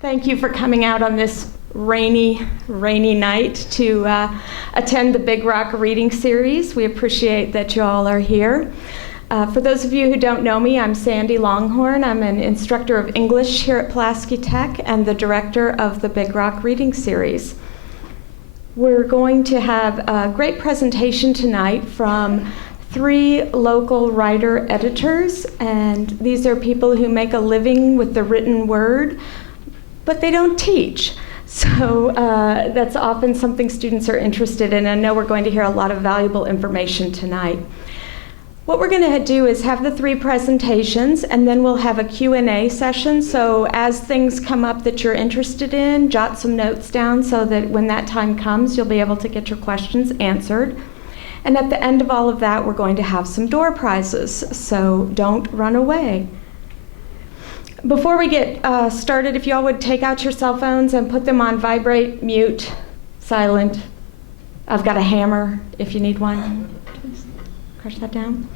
Thank you for coming out on this rainy night to attend the Big Rock Reading Series. We appreciate that you all are here. For those of you who don't know me, I'm Sandy Longhorn. I'm an instructor of English here at Pulaski Tech and the director of the Big Rock Reading Series. We're going to have a great presentation tonight from 3 local writer-editors, and these are people who make a living with the written word, but they don't teach. So that's often something students are interested in. I know we're going to hear a lot of valuable information tonight. What we're going to do is have the 3 presentations, and then we'll have a Q&A session. So as things come up that you're interested in, jot some notes down so that when that time comes, you'll be able to get your questions answered. And at the end of all of that, we're going to have some door prizes, so don't run away. Before we get started, if you all would take out your cell phones and put them on vibrate, mute, silent. I've got a hammer if you need one. Just crush that down.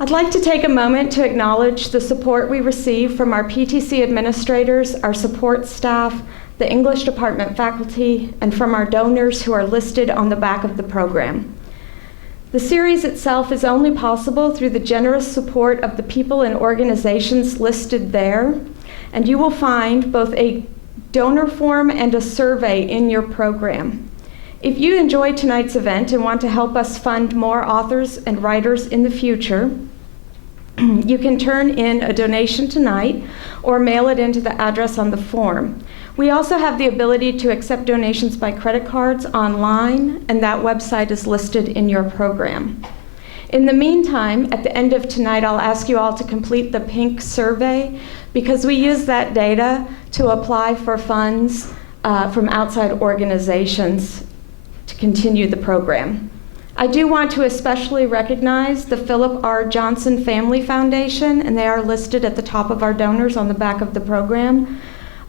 I'd like to take a moment to acknowledge the support we receive from our PTC administrators, our support staff, the English department faculty, and from our donors who are listed on the back of the program. The series itself is only possible through the generous support of the people and organizations listed there, and you will find both a donor form and a survey in your program. If you enjoyed tonight's event and want to help us fund more authors and writers in the future, you can turn in a donation tonight or mail it into the address on the form. We also have the ability to accept donations by credit cards online, and that website is listed in your program. In the meantime, at the end of tonight, I'll ask you all to complete the pink survey because we use that data to apply for funds from outside organizations to continue the program. I do want to especially recognize the Philip R. Johnson Family Foundation, and they are listed at the top of our donors on the back of the program.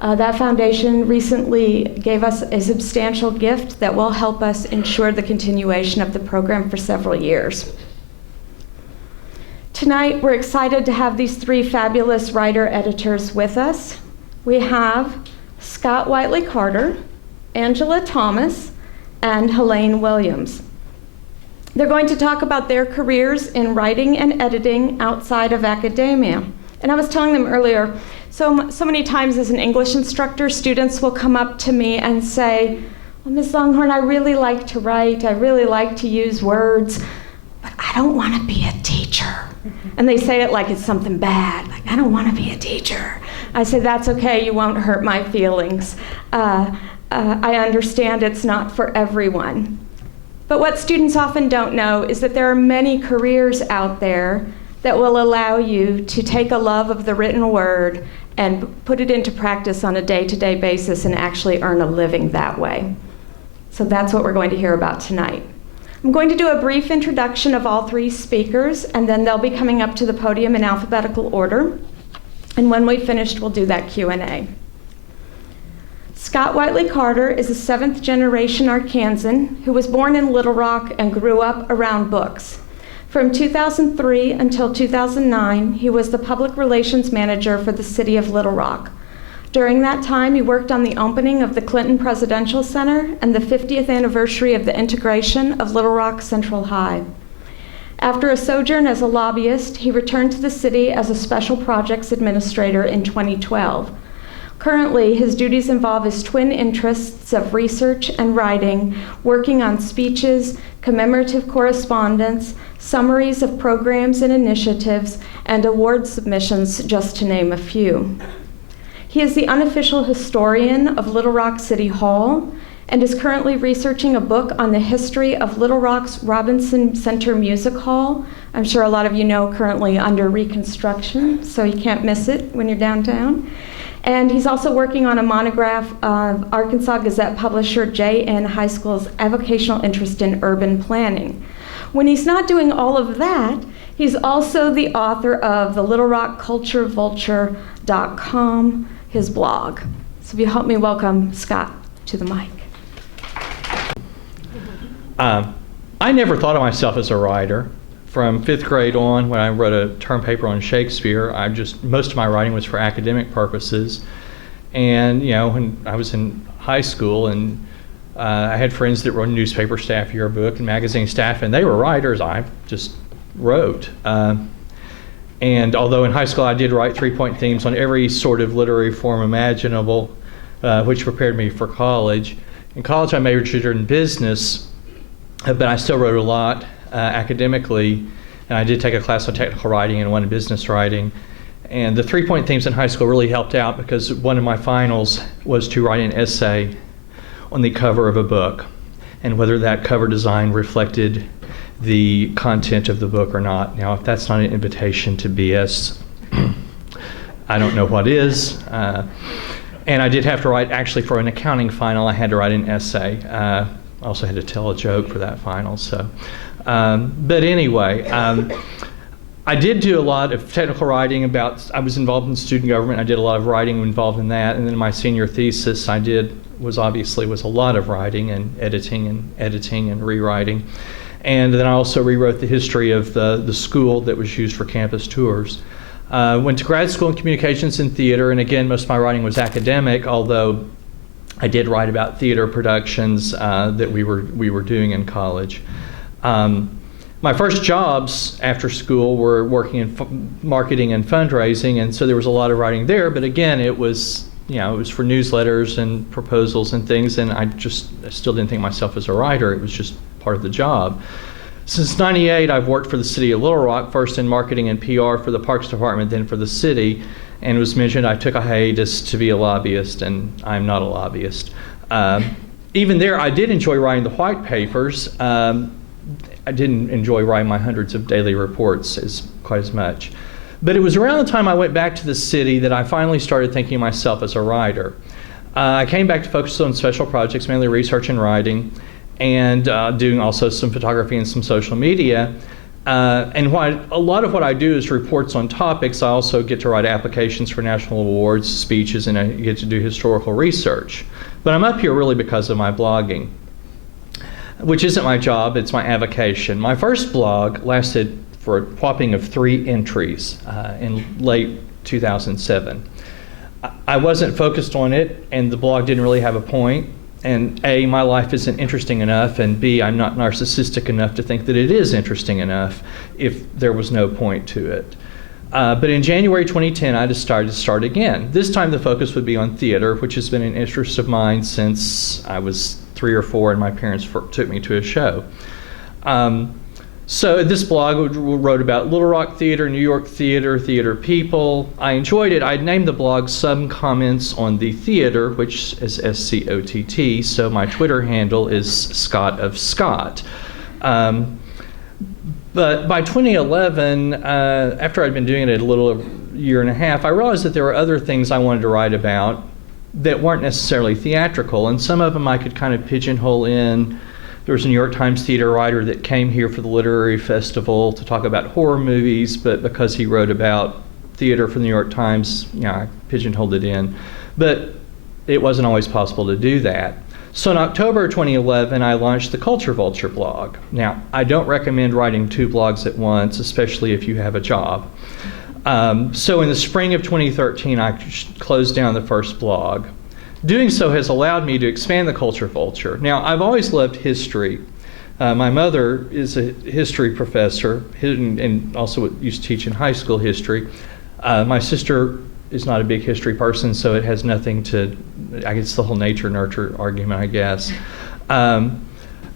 That foundation recently gave us a substantial gift that will help us ensure the continuation of the program for several years. Tonight, we're excited to have these 3 fabulous writer-editors with us. We have Scott Whiteley Carter, Angela Thomas, and Helaine Williams. They're going to talk about their careers in writing and editing outside of academia. And I was telling them earlier, so many times as an English instructor, students will come up to me and say, well, Ms. Longhorn, I really like to write, I really like to use words, but I don't want to be a teacher. And they say it like it's something bad, like, I don't want to be a teacher. I say, that's okay, you won't hurt my feelings. I understand it's not for everyone. But what students often don't know is that there are many careers out there that will allow you to take a love of the written word and put it into practice on a day-to-day basis and actually earn a living that way. So that's what we're going to hear about tonight. I'm going to do a brief introduction of all 3 speakers, and then they'll be coming up to the podium in alphabetical order. And when we've finished, we'll do that Q&A. Scott Whiteley Carter is a 7th-generation Arkansan who was born in Little Rock and grew up around books. From 2003 until 2009, he was the public relations manager for the city of Little Rock. During that time, he worked on the opening of the Clinton Presidential Center and the 50th anniversary of the integration of Little Rock Central High. After a sojourn as a lobbyist, he returned to the city as a special projects administrator in 2012. Currently, his duties involve his twin interests of research and writing, working on speeches, commemorative correspondence, summaries of programs and initiatives, and award submissions, just to name a few. He is the unofficial historian of Little Rock City Hall and is currently researching a book on the history of Little Rock's Robinson Center Music Hall. I'm sure a lot of you know currently under reconstruction, so you can't miss it when you're downtown. And he's also working on a monograph of Arkansas Gazette publisher J.N. High School's avocational interest in urban planning. When he's not doing all of that, he's also the author of the Little Rock Culture Vulture.com, his blog. So if you help me welcome Scott to the mic. I never thought of myself as a writer. from 5th grade on, when I wrote a term paper on Shakespeare, most of my writing was for academic purposes. And when I was in high school, and I had friends that wrote newspaper staff yearbook and magazine staff, and they were writers. I just wrote. And although in high school I did write 3-point themes on every sort of literary form imaginable, which prepared me for college. In college I majored in business, but I still wrote a lot academically, and I did take a class on technical writing and one in business writing. And the 3-point themes in high school really helped out because one of my finals was to write an essay on the cover of a book and whether that cover design reflected the content of the book or not. Now, if that's not an invitation to BS, I don't know what is. And I did have to write, actually for an accounting final, I had to write an essay. I also had to tell a joke for that final. So, but anyway, I did do a lot of technical writing I was involved in student government. I did a lot of writing involved in that. And then my senior thesis was a lot of writing and editing and rewriting. And then I also rewrote the history of the school that was used for campus tours. Went to grad school in communications and theater, and again, most of my writing was academic, although I did write about theater productions that we were doing in college. My first jobs after school were working in marketing and fundraising, and so there was a lot of writing there, but again, it was for newsletters and proposals and things, and I still didn't think myself as a writer. It was just part of the job. Since '98, I've worked for the city of Little Rock, first in marketing and PR for the Parks Department, then for the city. And it was mentioned I took a hiatus to be a lobbyist, and I'm not a lobbyist. Even there, I did enjoy writing the white papers. I didn't enjoy writing my hundreds of daily reports quite as much. But it was around the time I went back to the city that I finally started thinking of myself as a writer. I came back to focus on special projects, mainly research and writing, and doing also some photography and some social media. And a lot of what I do is reports on topics. I also get to write applications for national awards, speeches, and I get to do historical research. But I'm up here really because of my blogging, which isn't my job, it's my avocation. My first blog lasted for a whopping of 3 entries in late 2007. I wasn't focused on it, and the blog didn't really have a point. And A, my life isn't interesting enough, and B, I'm not narcissistic enough to think that it is interesting enough if there was no point to it. But in January 2010, I decided to start again. This time the focus would be on theater, which has been an interest of mine since I was 3 or 4 and my parents took me to a show. So this blog wrote about Little Rock theater, New York theater, theater people. I enjoyed it. I'd named the blog Some Comments on the Theater, which is SCOTT, so my Twitter handle is Scott of Scott. But by 2011, after I'd been doing it a little year and a half, I realized that there were other things I wanted to write about that weren't necessarily theatrical, and some of them I could kind of pigeonhole in. There was a New York Times theater writer that came here for the literary festival to talk about horror movies, but because he wrote about theater for the New York Times, I pigeonholed it in. But it wasn't always possible to do that. So in October 2011, I launched the Culture Vulture blog. Now, I don't recommend writing 2 blogs at once, especially if you have a job. So in the spring of 2013, I closed down the first blog. Doing so has allowed me to expand the Culture Vulture. Now, I've always loved history. My mother is a history professor and also used to teach in high school history. My sister is not a big history person, so it has nothing to, I guess, the whole nature-nurture argument, I guess. And,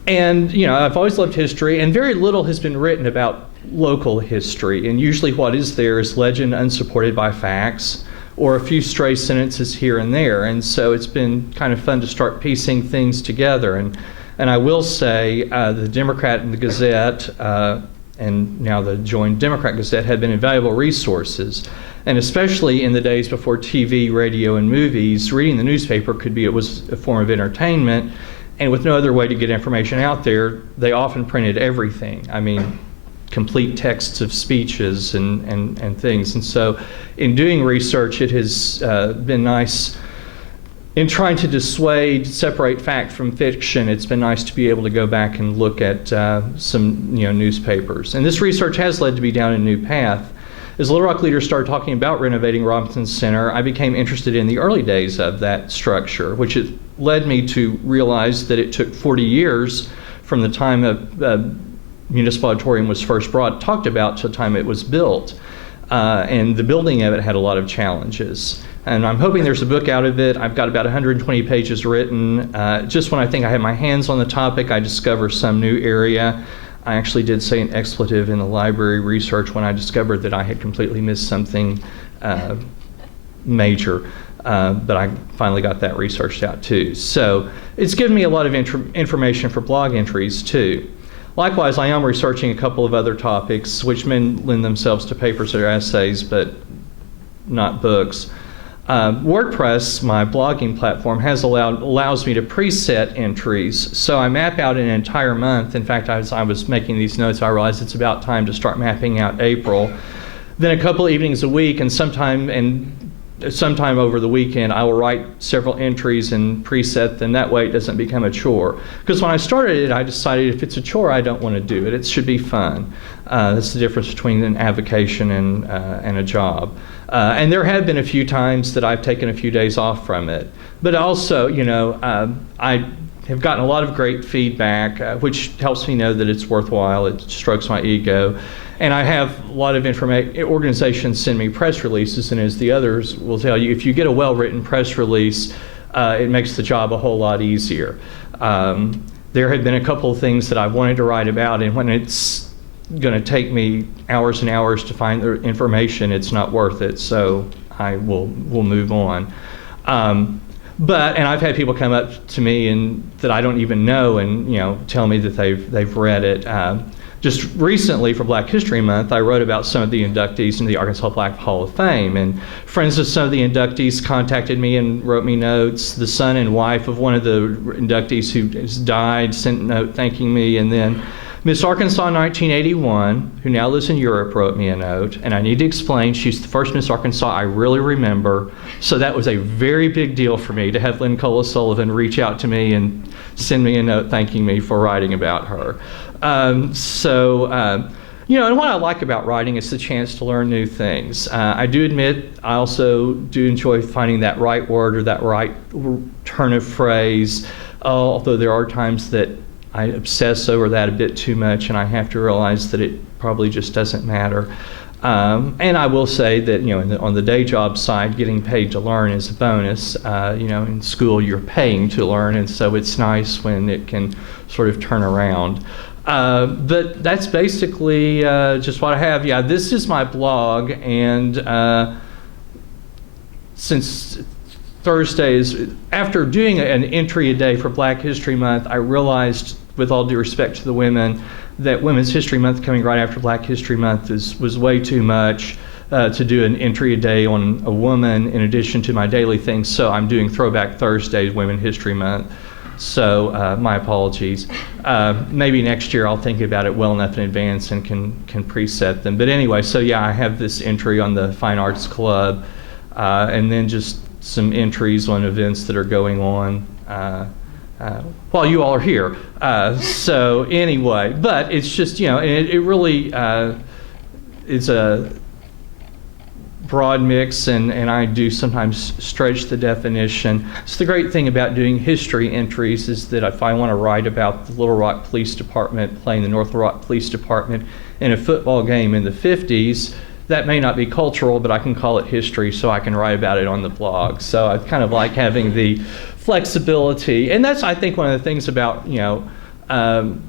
I've always loved history, and very little has been written about local history. And usually what is there is legend unsupported by facts, or a few stray sentences here and there. And so it's been kind of fun to start piecing things together. And I will say the Democrat and the Gazette, and now the joined Democrat-Gazette, have been invaluable resources. And especially in the days before TV, radio, and movies, reading the newspaper was a form of entertainment. And with no other way to get information out there, they often printed everything. I mean, complete texts of speeches and things. And so in doing research, it has been nice in trying to separate fact from fiction, it's been nice to be able to go back and look at some newspapers. And this research has led to me down a new path. As Little Rock leaders started talking about renovating Robinson Center, I became interested in the early days of that structure, which it led me to realize that it took 40 years from the time a municipal auditorium was first talked about to the time it was built. And the building of it had a lot of challenges. And I'm hoping there's a book out of it. I've got about 120 pages written. Just when I think I have my hands on the topic, I discover some new area. I actually did say an expletive in the library research when I discovered that I had completely missed something major. But I finally got that researched out too. So it's given me a lot of information for blog entries too. Likewise, I am researching a couple of other topics which may lend themselves to papers or essays, but not books. WordPress, my blogging platform, allows me to preset entries. So I map out an entire month. In fact, as I was making these notes, I realized it's about time to start mapping out April. Then a couple evenings a week, and sometime over the weekend, I will write several entries and preset them. That way it doesn't become a chore. Because when I started it, I decided if it's a chore, I don't want to do it. It should be fun. That's the difference between an avocation and a job. And there have been a few times that I've taken a few days off from it. But also, I have gotten a lot of great feedback, which helps me know that it's worthwhile. It strokes my ego. And I have a lot of organizations send me press releases, and as the others will tell you, if you get a well-written press release, it makes the job a whole lot easier. There have been a couple of things that I've wanted to write about, and when it's going to take me hours and hours to find the information, it's not worth it, so I will move on. And I've had people come up to me and that I don't even know and tell me that they've read it. Just recently for Black History Month, I wrote about some of the inductees into the Arkansas Black Hall of Fame, and friends of some of the inductees contacted me and wrote me notes. The son and wife of one of the inductees who has died sent a note thanking me, and then Miss Arkansas 1981, who now lives in Europe, wrote me a note, and I need to explain, she's the first Miss Arkansas I really remember, so that was a very big deal for me to have Lynn Cole Sullivan reach out to me and send me a note thanking me for writing about her. And what I like about writing is the chance to learn new things. I do admit I also do enjoy finding that right word or that right turn of phrase, although there are times that I obsess over that a bit too much, and I have to realize that it probably just doesn't matter. And I will say that on the day job side, getting paid to learn is a bonus. In school you're paying to learn, and so it's nice when it can sort of turn around. But that's basically just what I have. Yeah, this is my blog, and since Thursdays, after doing an entry a day for Black History Month, I realized, with all due respect to the women, that Women's History Month coming right after Black History Month was way too much to do an entry a day on a woman in addition to my daily things. So I'm doing Throwback Thursdays, Women's History Month. So my apologies. Maybe next year I'll think about it well enough in advance and can preset them. But anyway, so yeah, I have this entry on the Fine Arts Club, and then just some entries on events that are going on while you all are here. So anyway, but it's just, it really is a broad mix, and I do sometimes stretch the definition. So the great thing about doing history entries is that if I want to write about the Little Rock Police Department playing the North Little Rock Police Department in a football game in the 50s, that may not be cultural, but I can call it history, so I can write about it on the blog. So I kind of like having the flexibility, and that's, I think, one of the things about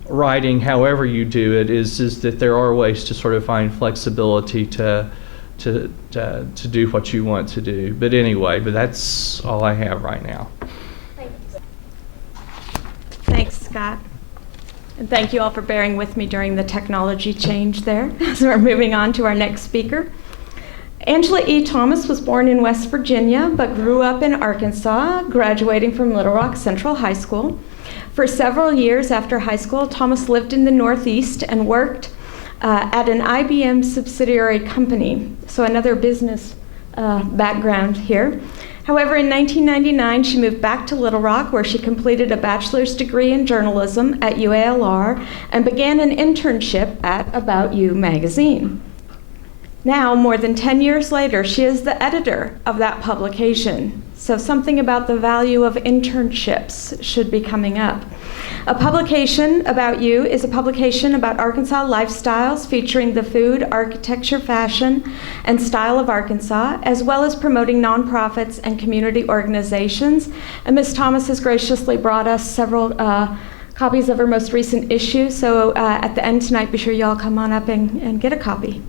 writing, however you do it, is that there are ways to sort of find flexibility to do what you want to do. But anyway, that's all I have right now. Thanks, Scott. And thank you all for bearing with me during the technology change there. So we're moving on to our next speaker. Angela E. Thomas was born in West Virginia, but grew up in Arkansas, graduating from Little Rock Central High School. For several years after high school, Thomas lived in the Northeast and worked at an IBM subsidiary company, so another business background here. However, in 1999, she moved back to Little Rock, where she completed a bachelor's degree in journalism at UALR and began an internship at About You magazine. Now, more than 10 years later, she is the editor of that publication. So something about the value of internships should be coming up. A publication, About You, is a publication about Arkansas lifestyles featuring the food, architecture, fashion, and style of Arkansas, as well as promoting nonprofits and community organizations. And Ms. Thomas has graciously brought us several copies of her most recent issue. So at the end tonight, be sure you all come on up and get a copy.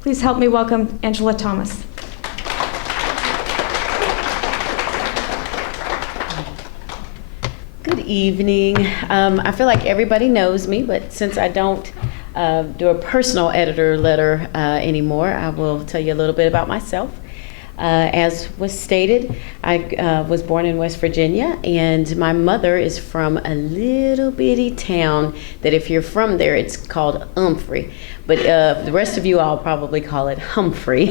Please help me welcome Angela Thomas. Good evening. I feel like everybody knows me, but since I don't do a personal editor letter anymore, I will tell you a little bit about myself. As was stated, I was born in West Virginia, and my mother is from a little bitty town that if you're from there, it's called Humphrey. But the rest of you all probably call it Humphrey.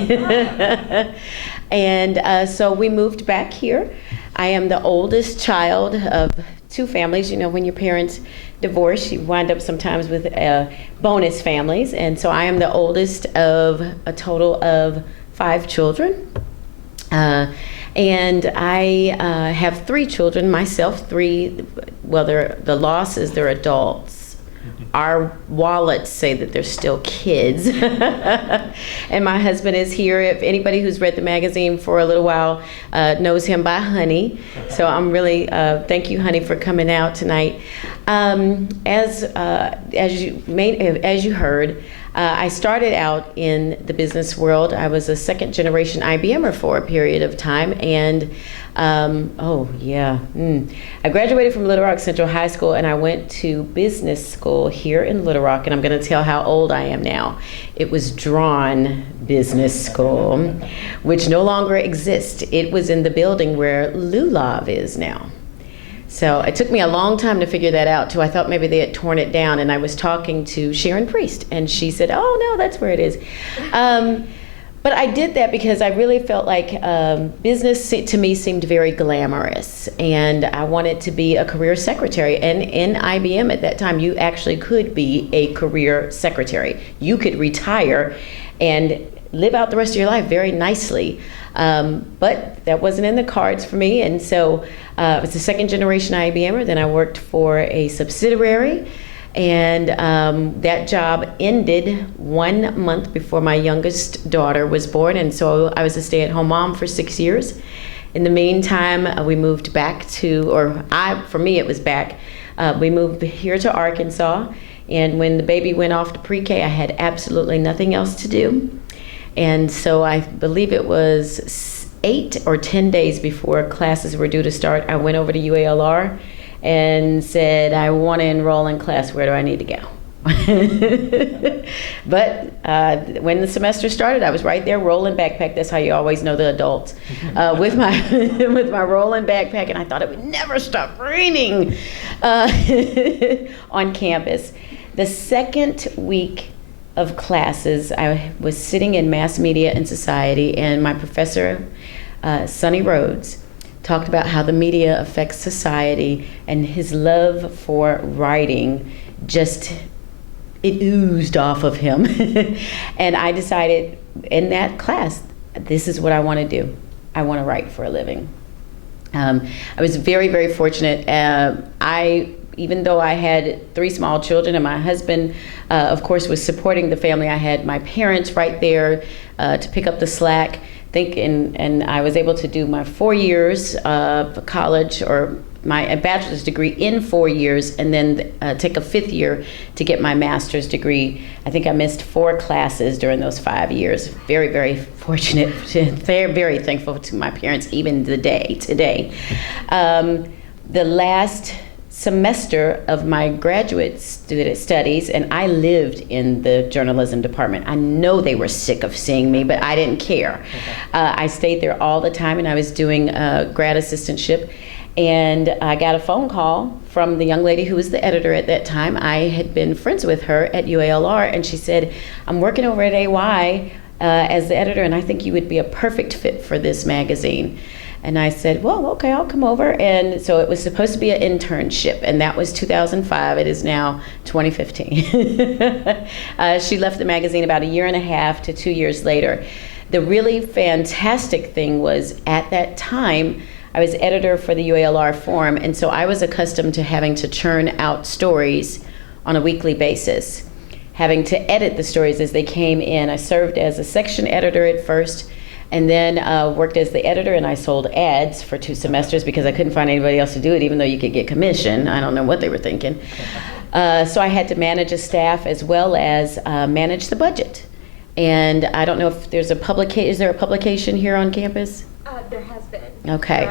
And so we moved back here. I am the oldest child of two families. You know, when your parents divorce, you wind up sometimes with bonus families. And so I am the oldest of a total of 5 children. And I have 3 children myself, 3, well, the law says they're adults. Our wallets say that they're still kids. And my husband is here. If anybody who's read the magazine for a little while knows him by Honey. So I'm really, thank you, Honey, for coming out tonight. As you heard, I started out in the business world. I was a second generation IBMer for a period of time, and I graduated from Little Rock Central High School, and I went to business school here in Little Rock, and I'm going to tell how old I am now. It was Drawn Business School, which no longer exists. It was in the building where Lulav is now. So it took me a long time to figure that out, too. I thought maybe they had torn it down, and I was talking to Sharon Priest, and she said, oh, no, that's where it is. But I did that because I really felt like business to me seemed very glamorous, and I wanted to be a career secretary. And in IBM at that time, you actually could be a career secretary. You could retire and live out the rest of your life very nicely. But that wasn't in the cards for me, and so I was a second generation IBMer. Then I worked for a subsidiary, and that job ended 1 month before my youngest daughter was born, and so I was a stay-at-home mom for 6 years. In the meantime, we moved back for me it was back. We moved here to Arkansas, and when the baby went off to pre-K, I had absolutely nothing else to do. And so I believe it was 8 or 10 days before classes were due to start, I went over to UALR and said, I want to enroll in class. Where do I need to go? But when the semester started, I was right there rolling backpack. That's how you always know the adults. With my rolling backpack, and I thought it would never stop raining on campus. The second week of classes, I was sitting in mass media and society, and my professor, Sonny Rhodes, talked about how the media affects society, and his love for writing it oozed off of him. And I decided in that class, this is what I want to do. I want to write for a living. I was very, very fortunate. Even though I had 3 small children, and my husband, of course, was supporting the family, I had my parents right there to pick up the slack. And I was able to do my 4 years of college, or my bachelor's degree in 4 years, and then take a 5th year to get my master's degree. I think I missed 4 classes during those 5 years. Very, very fortunate. Very, very thankful to my parents even today. The last semester of my graduate studies, and I lived in the journalism department. I know they were sick of seeing me, but I didn't care. I stayed there all the time, and I was doing a grad assistantship, and I got a phone call from the young lady who was the editor at that time. I had been friends with her at UALR, and she said, I'm working over at AY, as the editor, and I think you would be a perfect fit for this magazine. And I said, well, okay, I'll come over. And so it was supposed to be an internship, and that was 2005. It is now 2015. She left the magazine about 1.5 to 2 years later. The really fantastic thing was, at that time, I was editor for the UALR Forum, and so I was accustomed to having to churn out stories on a weekly basis, having to edit the stories as they came in. I served as a section editor at first, and then worked as the editor, and I sold ads for 2 semesters because I couldn't find anybody else to do it, even though you could get commission. I don't know what they were thinking. So I had to manage a staff as well as manage the budget. And I don't know if there's a publication. Is there a publication here on campus? There has been. Okay.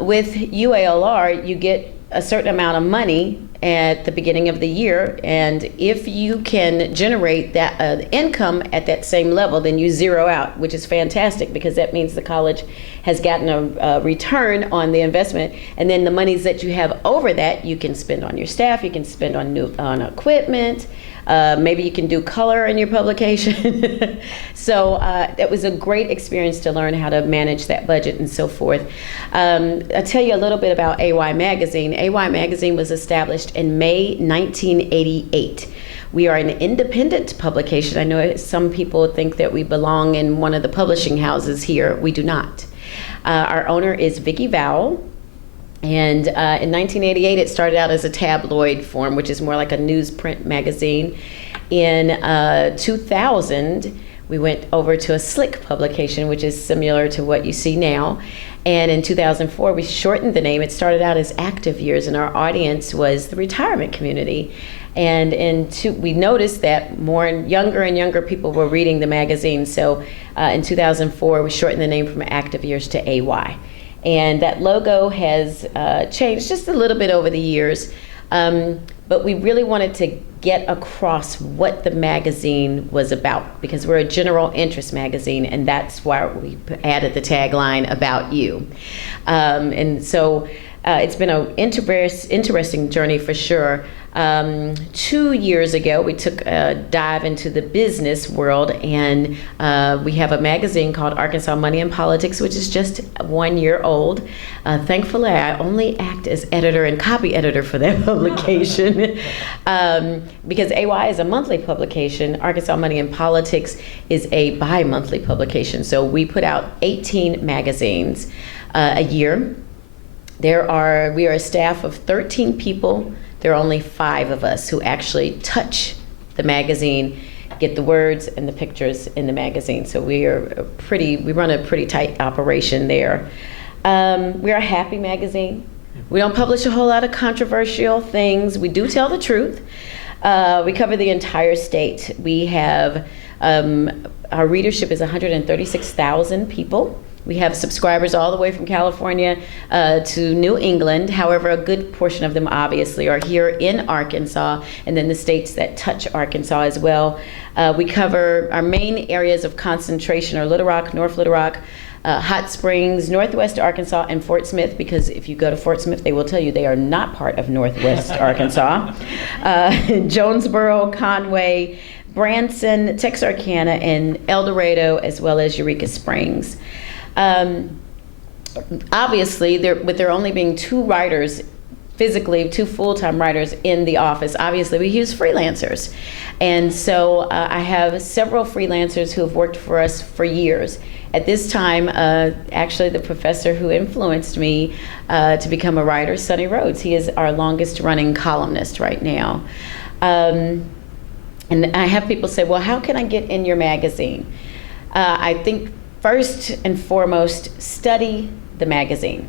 With UALR, you get a certain amount of money at the beginning of the year, and if you can generate that income at that same level, then you zero out, which is fantastic, because that means the college has gotten a return on the investment, and then the monies that you have over that, you can spend on your staff, you can spend on equipment, maybe you can do color in your publication. So it was a great experience to learn how to manage that budget and so forth. I'll tell you a little bit about AY Magazine. AY Magazine was established in May 1988. We are an independent publication. I know some people think that we belong in one of the publishing houses here. We do not. Our owner is Vicki Vowell. And in 1988, it started out as a tabloid form, which is more like a newsprint magazine. In 2000, we went over to a slick publication, which is similar to what you see now. And in 2004, we shortened the name. It started out as Active Years, and our audience was the retirement community. And we noticed that more younger and younger people were reading the magazine. So in 2004, we shortened the name from Active Years to AY. And that logo has changed just a little bit over the years. But we really wanted to get across what the magazine was about, because we're a general interest magazine, and that's why we added the tagline, "About You." And so it's been an interesting journey for sure. 2 years ago, we took a dive into the business world, and we have a magazine called Arkansas Money and Politics, which is just 1 year old. Thankfully, I only act as editor and copy editor for that publication. Because AY is a monthly publication, Arkansas Money and Politics is a bi-monthly publication. So we put out 18 magazines a year. We are a staff of 13 people. There are only 5 of us who actually touch the magazine, get the words and the pictures in the magazine. So we run a pretty tight operation there. We're a happy magazine. We don't publish a whole lot of controversial things. We do tell the truth. We cover the entire state. We have, our readership is 136,000 people. We have subscribers all the way from California to New England. However, a good portion of them obviously are here in Arkansas, and then the states that touch Arkansas as well. We cover our main areas of concentration are Little Rock, North Little Rock, Hot Springs, Northwest Arkansas, and Fort Smith, because if you go to Fort Smith, they will tell you they are not part of Northwest Arkansas. Jonesboro, Conway, Branson, Texarkana, and El Dorado, as well as Eureka Springs. Obviously, with there only being 2 writers, physically 2 full-time writers in the office, obviously we use freelancers. And so I have several freelancers who have worked for us for years. At this time, actually the professor who influenced me to become a writer, Sonny Rhodes, he is our longest running columnist right now. And I have people say, well, how can I get in your magazine? I think first and foremost, study the magazine.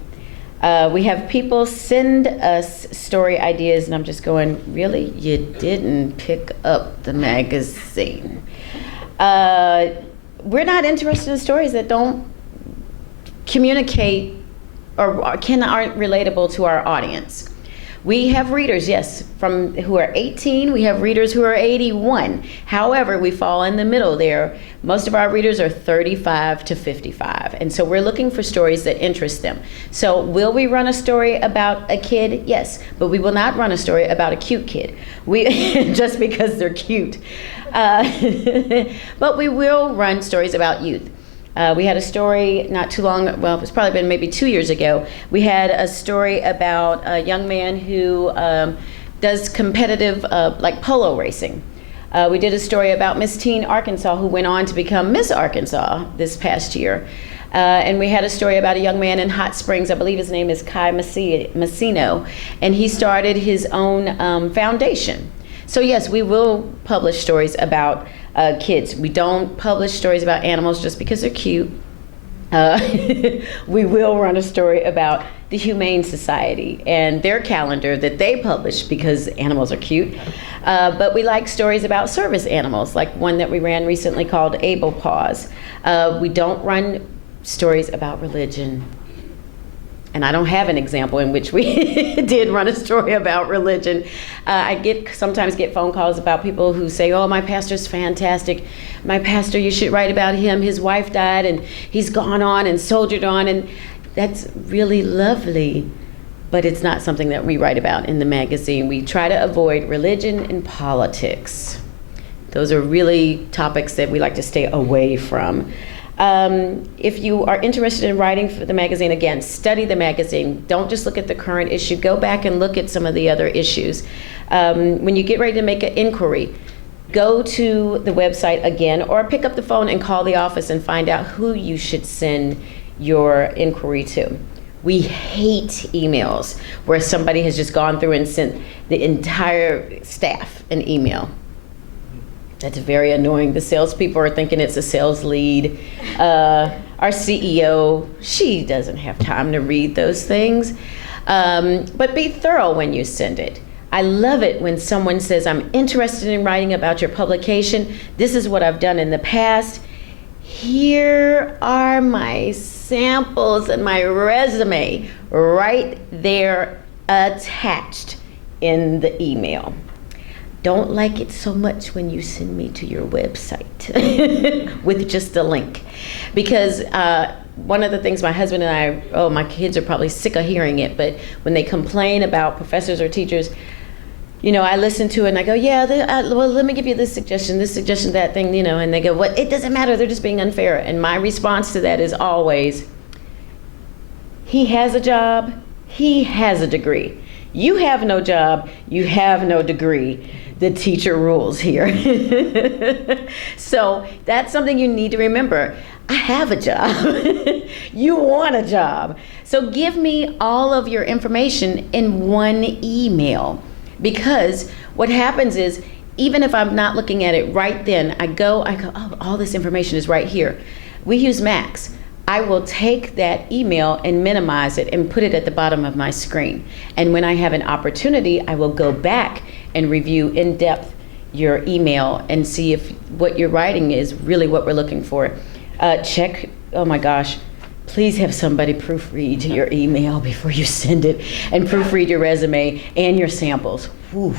We have people send us story ideas, and I'm just going, really? You didn't pick up the magazine. We're not interested in stories that don't communicate or aren't relatable to our audience. We have readers, yes, from who are 18. We have readers who are 81. However, we fall in the middle there. Most of our readers are 35 to 55. And so we're looking for stories that interest them. So will we run a story about a kid? Yes, but we will not run a story about a cute kid. Just because they're cute. But we will run stories about youth. We had a story not too long, well, it's probably been maybe 2 years ago. We had a story about a young man who does competitive like polo racing. We did a story about Miss Teen Arkansas, who went on to become Miss Arkansas this past year. And we had a story about a young man in Hot Springs. I believe his name is Kai Massino, and he started his own foundation. So yes, we will publish stories about kids. We don't publish stories about animals just because they're cute. We will run a story about the Humane Society and their calendar that they publish because animals are cute. But we like stories about service animals, like one that we ran recently called Able Paws. We don't run stories about religion. And I don't have an example in which we did run a story about religion. I sometimes get phone calls about people who say, oh, my pastor's fantastic. My pastor, you should write about him. His wife died and he's gone on and soldiered on. And that's really lovely, but it's not something that we write about in the magazine. We try to avoid religion and politics. Those are really topics that we like to stay away from. If you are interested in writing for the magazine, again, study the magazine. Don't just look at the current issue. Go back and look at some of the other issues. When you get ready to make an inquiry, go to the website again, or pick up the phone and call the office and find out who you should send your inquiry to. We hate emails where somebody has just gone through and sent the entire staff an email. That's very annoying. The salespeople are thinking it's a sales lead. Our CEO, she doesn't have time to read those things. But be thorough when you send it. I love it when someone says, I'm interested in writing about your publication. This is what I've done in the past. Here are my samples and my resume right there attached in the email. Don't like it so much when you send me to your website with just a link. Because one of the things my husband and I, my kids are probably sick of hearing it, but when they complain about professors or teachers, you know, I listen to it and I go, well, let me give you this suggestion, that thing, you know, and they go, well, it doesn't matter, they're just being unfair. And my response to that is always, he has a job, he has a degree. You have no job, you have no degree. The teacher rules here. So that's something you need to remember. I have a job. You want a job. So give me all of your information in one email. Because what happens is, even if I'm not looking at it right then, I go, oh, all this information is right here. We use Macs. I will take that email and minimize it and put it at the bottom of my screen. And when I have an opportunity, I will go back and review in depth your email and see if what you're writing is really what we're looking for. Check, oh my gosh, please have somebody proofread your email before you send it, and proofread your resume and your samples. Whew.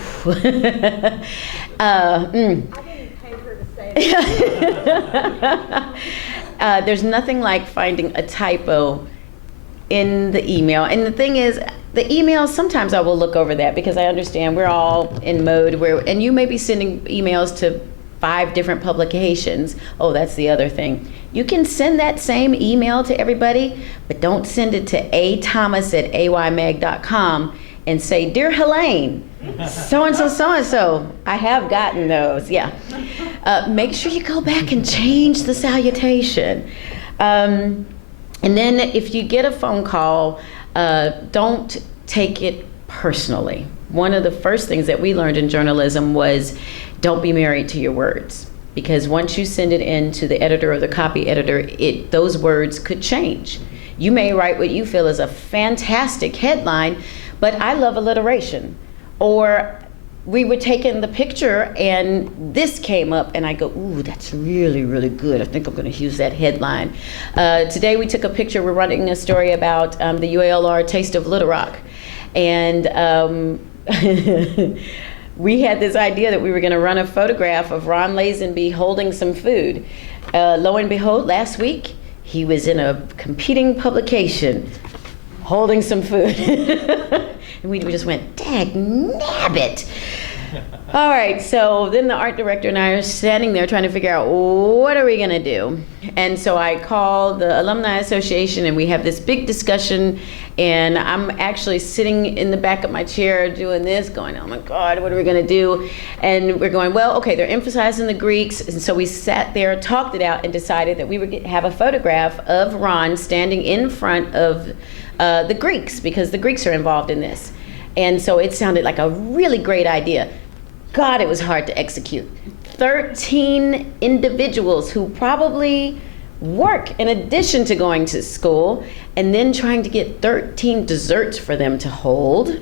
I didn't pay her to say that. There's nothing like finding a typo in the email. And the thing is, the emails, sometimes I will look over that because I understand we're all in mode and you may be sending emails to 5 different publications. Oh, that's the other thing. You can send that same email to everybody, but don't send it to aThomas@aymag.com and say, Dear Helene, so-and-so, so-and-so. I have gotten those, yeah. Make sure you go back and change the salutation. And then if you get a phone call, don't take it personally. One of the first things that we learned in journalism was don't be married to your words. Because once you send it in to the editor or the copy editor, those words could change. You may write what you feel is a fantastic headline, but I love alliteration. Or we were taking the picture and this came up and I go, ooh, that's really, really good. I think I'm going to use that headline. Today we took a picture. We're running a story about the UALR Taste of Little Rock. And we had this idea that we were going to run a photograph of Ron Lazenby holding some food. Lo and behold, last week, he was in a competing publication holding some food. And we just went, dag nabbit. All right, so then the art director and I are standing there trying to figure out, what are we going to do? And so I call the Alumni Association, and we have this big discussion, and I'm actually sitting in the back of my chair doing this, going, oh my God, what are we going to do? And we're going, well, okay, they're emphasizing the Greeks. And so we sat there, talked it out, and decided that we would have a photograph of Ron standing in front of the Greeks, because the Greeks are involved in this. And so it sounded like a really great idea. God, it was hard to execute. 13 individuals who probably work in addition to going to school, and then trying to get 13 desserts for them to hold.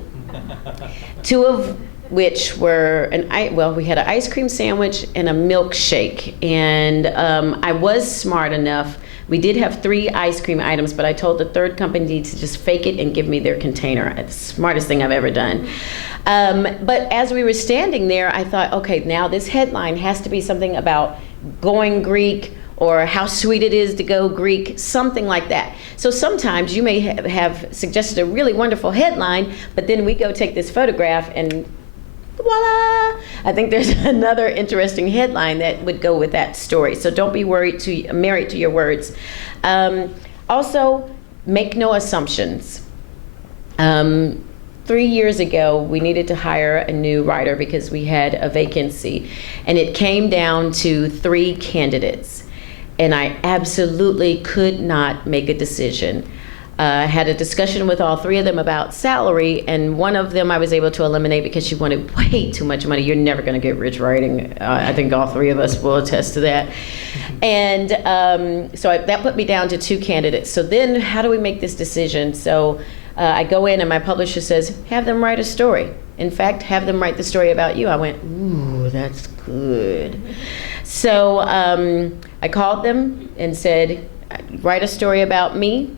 2 of which were we had an ice cream sandwich and a milkshake. And I was smart enough. We did have 3 ice cream items, but I told the third company to just fake it and give me their container. It's the smartest thing I've ever done. But as we were standing there, I thought, okay, now this headline has to be something about going Greek, or how sweet it is to go Greek, something like that. So sometimes you may have suggested a really wonderful headline, but then we go take this photograph and voila! I think there's another interesting headline that would go with that story. So don't be married to your words. Also, make no assumptions. 3 years ago, we needed to hire a new writer because we had a vacancy, and it came down to 3 candidates, and I absolutely could not make a decision. I had a discussion with all 3 of them about salary, and one of them I was able to eliminate because she wanted way too much money. You're never going to get rich writing. I think all 3 of us will attest to that. And that put me down to 2 candidates. So then how do we make this decision? So I go in and my publisher says, have them write a story. In fact, have them write the story about you. I went, ooh, that's good. So I called them and said, write a story about me.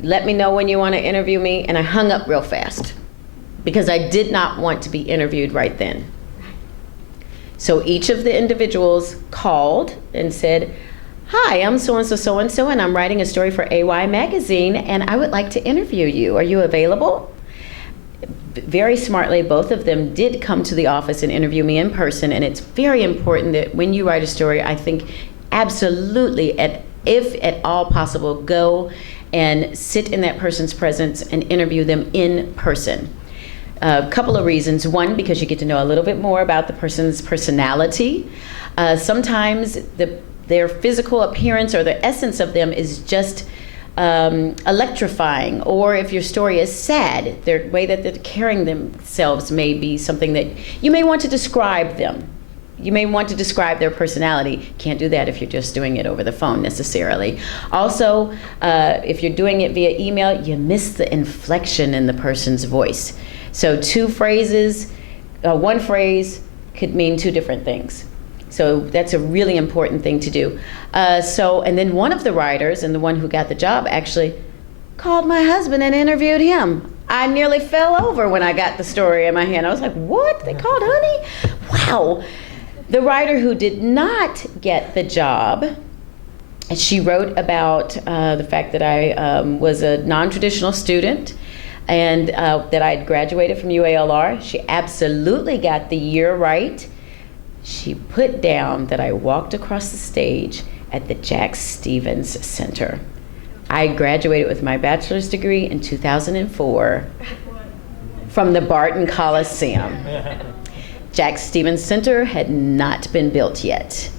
Let me know when you want to interview me. And I hung up real fast because I did not want to be interviewed right then. So each of the individuals called and said, hi, I'm so-and-so, so-and-so, and I'm writing a story for AY Magazine, and I would like to interview you. Are you available? Very smartly, both of them did come to the office and interview me in person, and it's very important that when you write a story, I think absolutely, if at all possible, go and sit in that person's presence and interview them in person. A couple of reasons. One, because you get to know a little bit more about the person's personality. Sometimes their physical appearance or the essence of them is just electrifying. Or if your story is sad, the way that they're carrying themselves may be something that you may want to describe them. You may want to describe their personality. Can't do that if you're just doing it over the phone necessarily. Also, if you're doing it via email, you miss the inflection in the person's voice. So 2 phrases, 1 phrase could mean 2 different things. So that's a really important thing to do. And then one of the writers, and the one who got the job, actually called my husband and interviewed him. I nearly fell over when I got the story in my hand. I was like, what? They called honey? Wow. The writer who did not get the job, she wrote about the fact that I was a non-traditional student and that I had graduated from UALR. She absolutely got the year right. She put down that I walked across the stage at the Jack Stevens Center. I graduated with my bachelor's degree in 2004 from the Barton Coliseum. Jack Stevens Center had not been built yet.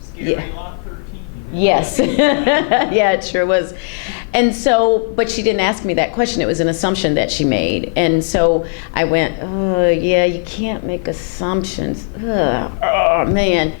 Scary lot 13. Yes. Yeah, it sure was. And so, but she didn't ask me that question. It was an assumption that she made. And so I went, oh, yeah, you can't make assumptions. Ugh, oh, man.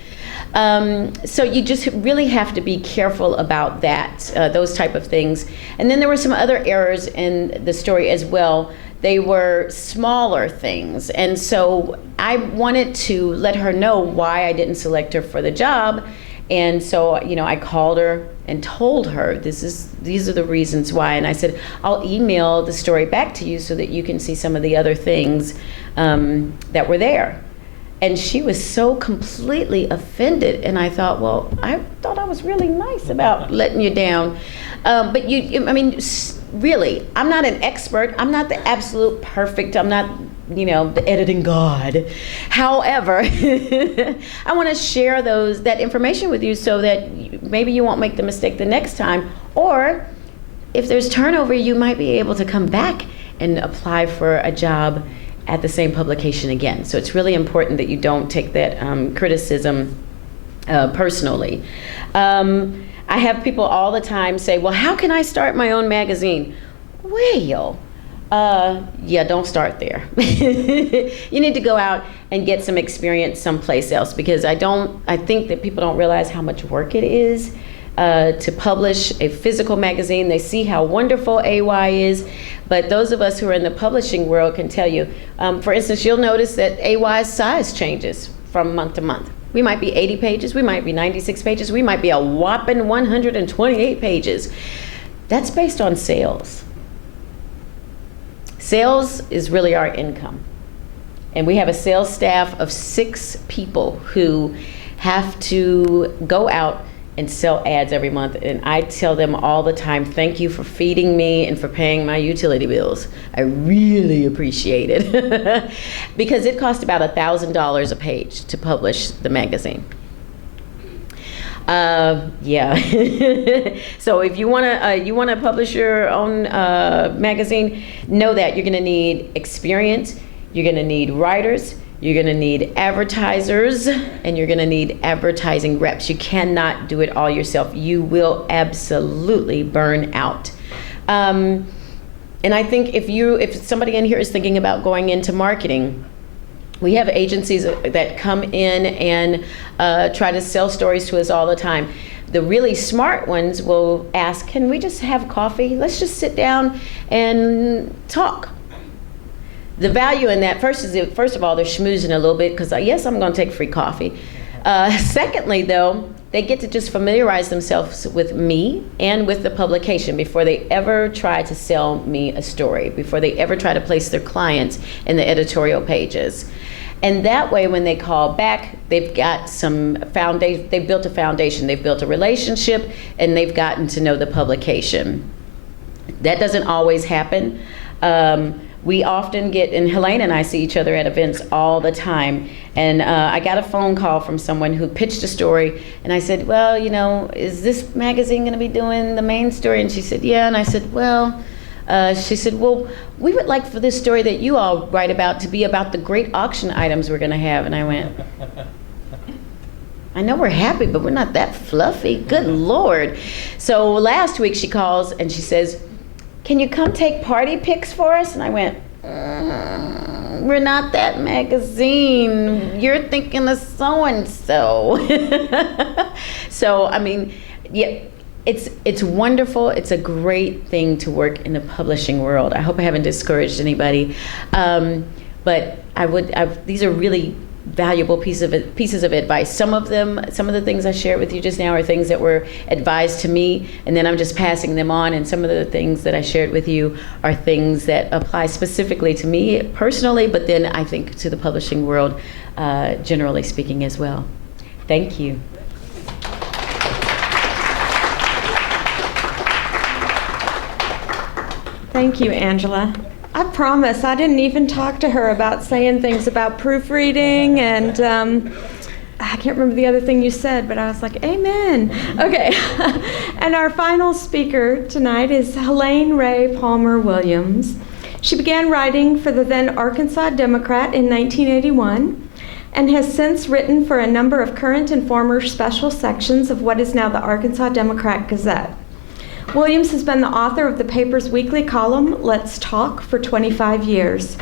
So you just really have to be careful about that, those type of things. And then there were some other errors in the story as well. They were smaller things. And so I wanted to let her know why I didn't select her for the job. And so, I called her and told her these are the reasons why. And I said, I'll email the story back to you so that you can see some of the other things that were there. And she was so completely offended. And I thought, well, I thought I was really nice about letting you down. But really, I'm not an expert. I'm not the absolute perfect. I'm not, the editing god. However, I want to share that information with you so that maybe you won't make the mistake the next time. Or if there's turnover, you might be able to come back and apply for a job at the same publication again. So it's really important that you don't take that criticism personally. I have people all the time say, well, how can I start my own magazine? Well, don't start there. You need to go out and get some experience someplace else, because I think that people don't realize how much work it is to publish a physical magazine. They see how wonderful AY is, but those of us who are in the publishing world can tell you, for instance, you'll notice that AY's size changes from month to month. We might be 80 pages, we might be 96 pages, we might be a whopping 128 pages. That's based on sales. Sales is really our income. And we have a sales staff of 6 people who have to go out and sell ads every month. And I tell them all the time, thank you for feeding me and for paying my utility bills. I really appreciate it. Because it costs about $1,000 a page to publish the magazine. So if you want to publish your own magazine, know that you're going to need experience, you're going to need writers, you're going to need advertisers, and you're going to need advertising reps. You cannot do it all yourself. You will absolutely burn out. And I think if somebody in here is thinking about going into marketing, we have agencies that come in and try to sell stories to us all the time. The really smart ones will ask, can we just have coffee? Let's just sit down and talk. The value in that, first of all, they're schmoozing a little bit, because yes, I'm going to take free coffee. Secondly, though, they get to just familiarize themselves with me and with the publication before they ever try to sell me a story, before they ever try to place their clients in the editorial pages. And that way, when they call back, they've got some foundation, they've built a foundation, they've built a relationship, and they've gotten to know the publication. That doesn't always happen. We often get, and Helene and I see each other at events all the time, and I got a phone call from someone who pitched a story, and I said, well, is this magazine going to be doing the main story? And she said, yeah. And I said, well, she said, well, we would like for this story that you all write about to be about the great auction items we're going to have. And I went, I know we're happy, but we're not that fluffy. Good Lord. So last week she calls and she says, can you come take party pics for us? And I went, we're not that magazine. You're thinking of so-and-so. So, I mean, yeah, it's wonderful. It's a great thing to work in the publishing world. I hope I haven't discouraged anybody. But these are really valuable pieces of advice. Some of the things I shared with you just now are things that were advised to me, and then I'm just passing them on. And some of the things that I shared with you are things that apply specifically to me personally, but then I think to the publishing world, generally speaking as well. Thank you. Thank you, Angela. I promise I didn't even talk to her about saying things about proofreading, and I can't remember the other thing you said, but I was like, amen. Okay. And our final speaker tonight is Helaine Ray Palmer Williams. She began writing for the then Arkansas Democrat in 1981 and has since written for a number of current and former special sections of what is now the Arkansas Democrat-Gazette. Williams has been the author of the paper's weekly column, Let's Talk, for 25 years.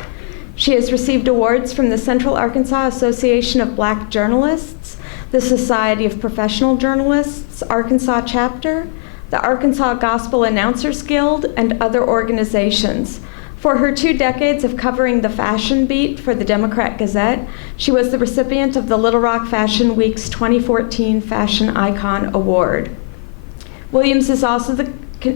She has received awards from the Central Arkansas Association of Black Journalists, the Society of Professional Journalists, Arkansas Chapter, the Arkansas Gospel Announcers Guild, and other organizations For her 2 decades of covering the fashion beat for the Democrat-Gazette, she was the recipient of the Little Rock Fashion Week's 2014 Fashion Icon Award. Williams is also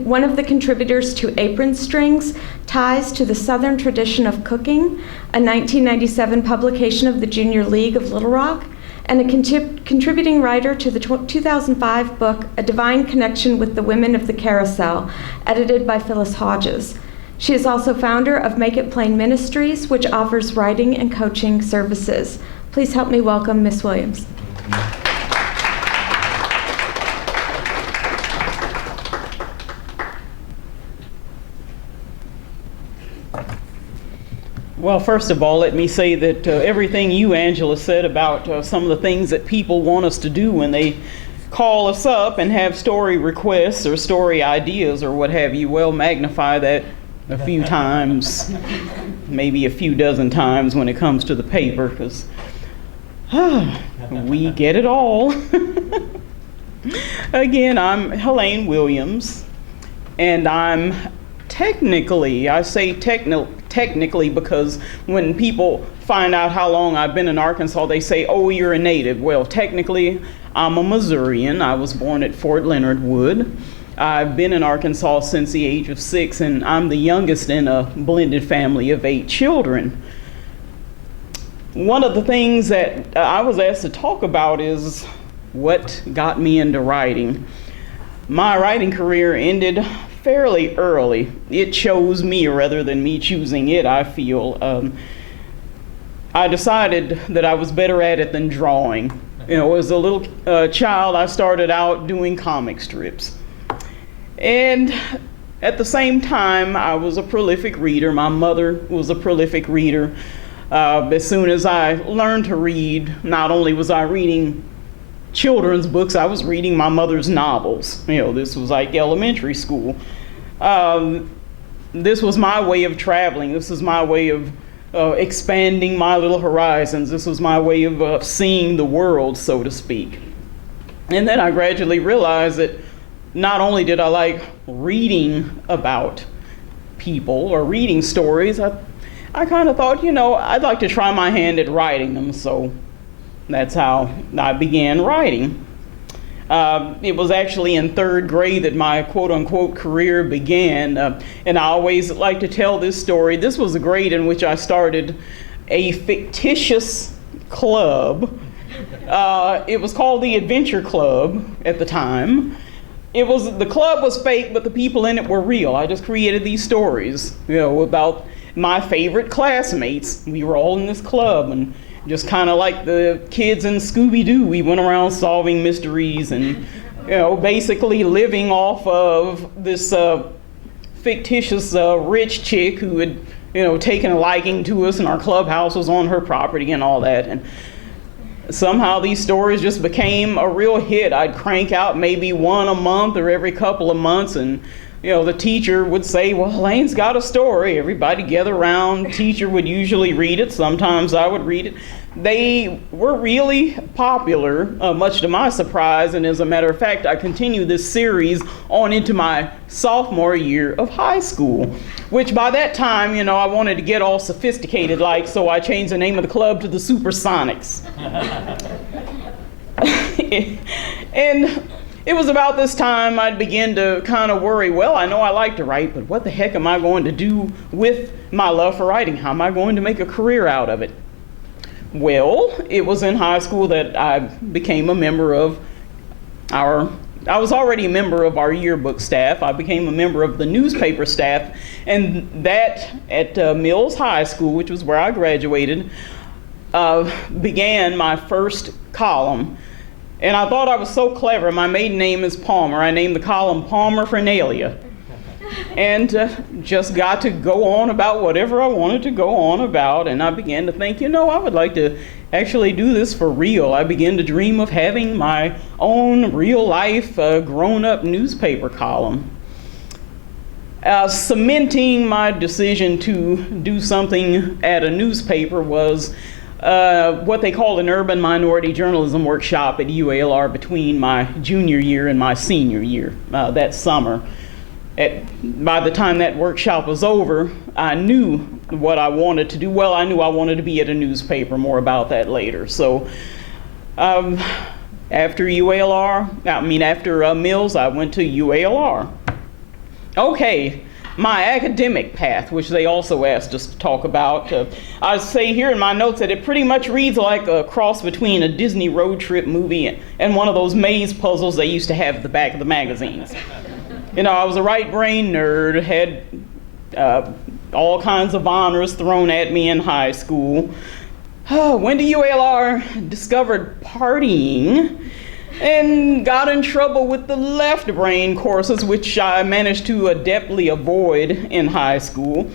one of the contributors to Apron Strings, Ties to the Southern Tradition of Cooking, a 1997 publication of the Junior League of Little Rock, and a contributing writer to the 2005 book, A Divine Connection with the Women of the Carousel, edited by Phyllis Hodges. She is also founder of Make It Plain Ministries, which offers writing and coaching services. Please help me welcome Miss Williams. Well, first of all, let me say that everything you, Angela, said about some of the things that people want us to do when they call us up and have story requests or story ideas or what have you, well, magnify that a few times, maybe a few dozen times when it comes to the paper, because we get it all. Again, I'm Helaine Williams, and I'm technically, I say technically because when people find out how long I've been in Arkansas, they say, oh, you're a native. Well, technically, I'm a Missourian. I was born at Fort Leonard Wood. I've been in Arkansas since the age of 6, and I'm the youngest in a blended family of 8 children. One of the things that I was asked to talk about is what got me into writing. My writing career ended fairly early. It chose me rather than me choosing it, I feel. I decided that I was better at it than drawing. You know, as a little child, I started out doing comic strips. And at the same time, I was a prolific reader. My mother was a prolific reader. As soon as I learned to read, not only was I reading children's books, I was reading my mother's novels. You know, this was like elementary school. This was my way of traveling. This was my way of expanding my little horizons. This was my way of seeing the world, so to speak. And then I gradually realized that not only did I like reading about people or reading stories, I kind of thought, you know, I'd like to try my hand at writing them. So that's how I began writing. It was actually in 3rd grade that my quote-unquote career began, and I always like to tell this story. This was the grade in which I started a fictitious club. It was called the Adventure Club at the time. The club was fake, but the people in it were real. I just created these stories, you know, about my favorite classmates. We were all in this club, and just kind of like the kids in Scooby-Doo, we went around solving mysteries and, you know, basically living off of this fictitious rich chick who had, you know, taken a liking to us, and our clubhouse was on her property and all that. And somehow these stories just became a real hit. I'd crank out maybe one a month or every couple of months, and you know, the teacher would say, well, Elaine's got a story. Everybody gather around. Teacher would usually read it. Sometimes I would read it. They were really popular, much to my surprise. And as a matter of fact, I continued this series on into my sophomore year of high school, which by that time, you know, I wanted to get all sophisticated like, so I changed the name of the club to the Supersonics. And it was about this time I'd begin to kind of worry, well, I know I like to write, but what the heck am I going to do with my love for writing? How am I going to make a career out of it? Well, it was in high school that I became a member of I was already a member of our yearbook staff. I became a member of the newspaper staff, and that at Mills High School, which was where I graduated, began my first column. And I thought I was so clever. My maiden name is Palmer. I named the column Palmer Fernalia. And just got to go on about whatever I wanted to go on about. And I began to think, you know, I would like to actually do this for real. I began to dream of having my own real life grown-up newspaper column. Cementing my decision to do something at a newspaper was what they called an urban minority journalism workshop at UALR between my junior year and my senior year that summer. by the time that workshop was over, I knew what I wanted to do. Well, I knew I wanted to be at a newspaper. More about that later. So after Mills, I went to UALR. Okay, my academic path, which they also asked us to talk about. I say here in my notes that it pretty much reads like a cross between a Disney road trip movie and one of those maze puzzles they used to have at the back of the magazines. You know, I was a right brain nerd, had all kinds of honors thrown at me in high school. Went to UALR, discovered partying, and got in trouble with the left brain courses, which I managed to adeptly avoid in high school,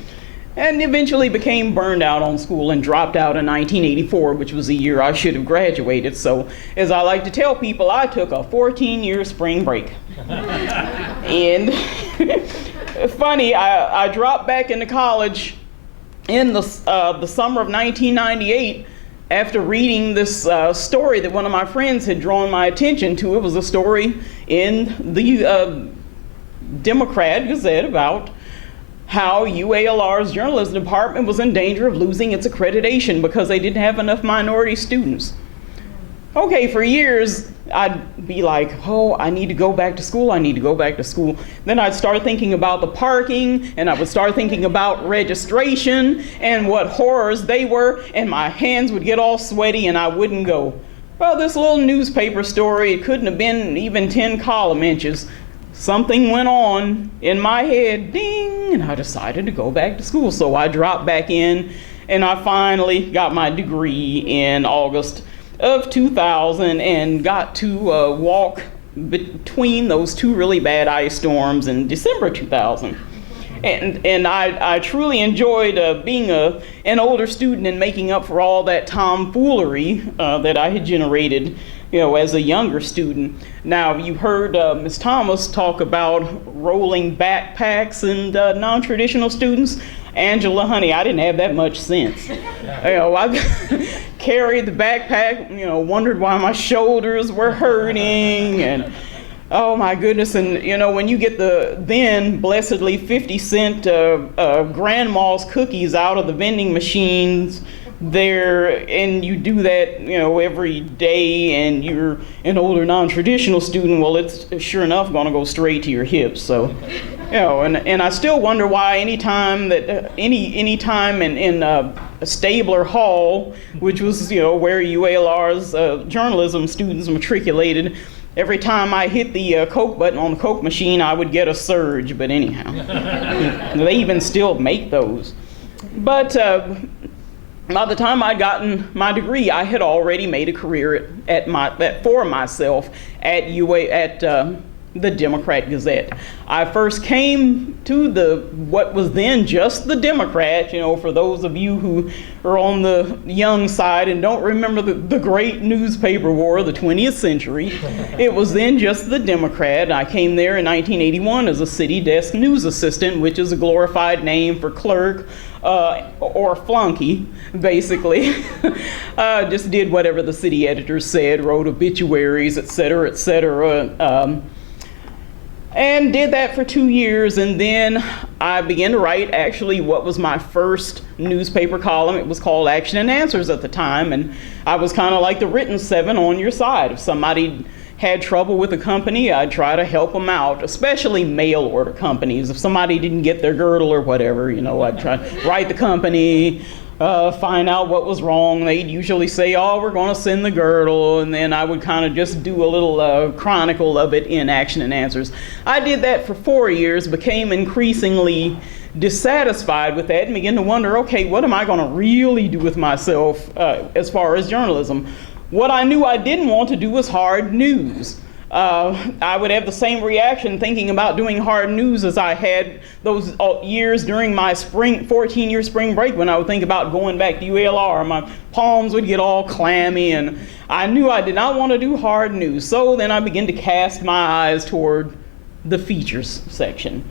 and eventually became burned out on school and dropped out in 1984, which was the year I should have graduated. So, as I like to tell people, I took a 14-year spring break. And funny, I dropped back into college in the summer of 1998 after reading this story that one of my friends had drawn my attention to. It was a story in the Democrat-Gazette about how UALR's journalism department was in danger of losing its accreditation because they didn't have enough minority students. Okay, for years, I'd be like, oh, I need to go back to school, I need to go back to school. Then I'd start thinking about the parking, and I would start thinking about registration and what horrors they were, and my hands would get all sweaty and I wouldn't go. Well, this little newspaper story, it couldn't have been even 10 column inches. Something went on in my head, ding, and I decided to go back to school. So I dropped back in, and I finally got my degree in August of 2000 and got to walk between those two really bad ice storms in December 2000. And I truly enjoyed being an older student and making up for all that tomfoolery that I had generated, you know, as a younger student. Now, you heard Ms. Thomas talk about rolling backpacks and non-traditional students. Angela, honey, I didn't have that much sense. You know, I carried the backpack, you know, wondered why my shoulders were hurting, and oh my goodness. And you know, when you get the then blessedly 50-cent grandma's cookies out of the vending machines there, and you do that, you know, every day, and you're an older non-traditional student, well, it's sure enough going to go straight to your hips. So, you know, and I still wonder why any time in Stabler Hall, which was, you know, where UALR's journalism students matriculated, every time I hit the Coke button on the Coke machine, I would get a surge. But anyhow, they even still make those. But by the time I'd gotten my degree, I had already made a career for myself at the Democrat-Gazette. I first came to what was then just the Democrat, you know, for those of you who are on the young side and don't remember the great newspaper war of the 20th century. It was then just the Democrat. I came there in 1981 as a city desk news assistant, which is a glorified name for clerk or flunky, basically. Just did whatever the city editor said, wrote obituaries, et cetera, and did that for 2 years. And then I began to write actually what was my first newspaper column. It was called Action and Answers at the time, and I was kind of like the written seven on your side. If somebody had trouble with a company, I'd try to help them out, especially mail order companies. If somebody didn't get their girdle or whatever, you know, I'd try to write the company, find out what was wrong. They'd usually say, oh, we're going to send the girdle, and then I would kind of just do a little chronicle of it in Action and Answers. I did that for 4 years, became increasingly dissatisfied with that, and began to wonder, okay, what am I going to really do with myself as far as journalism? What I knew I didn't want to do was hard news. I would have the same reaction thinking about doing hard news as I had those years during my 14-year spring break when I would think about going back to UALR. My palms would get all clammy, and I knew I did not want to do hard news. So then I began to cast my eyes toward the features section.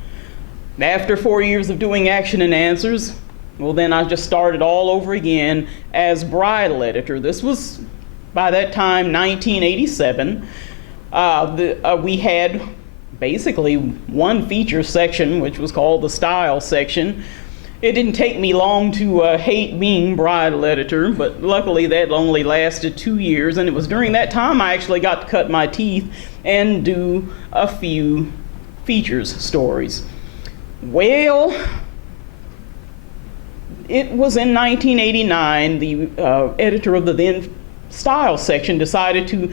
After 4 years of doing Action and Answers, well, then I just started all over again as bridal editor. This was, by that time, 1987. We had basically one feature section, which was called the style section. It didn't take me long to hate being bridal editor, but luckily that only lasted 2 years, and it was during that time I actually got to cut my teeth and do a few features stories. Well, it was in 1989, the editor of the then style section decided to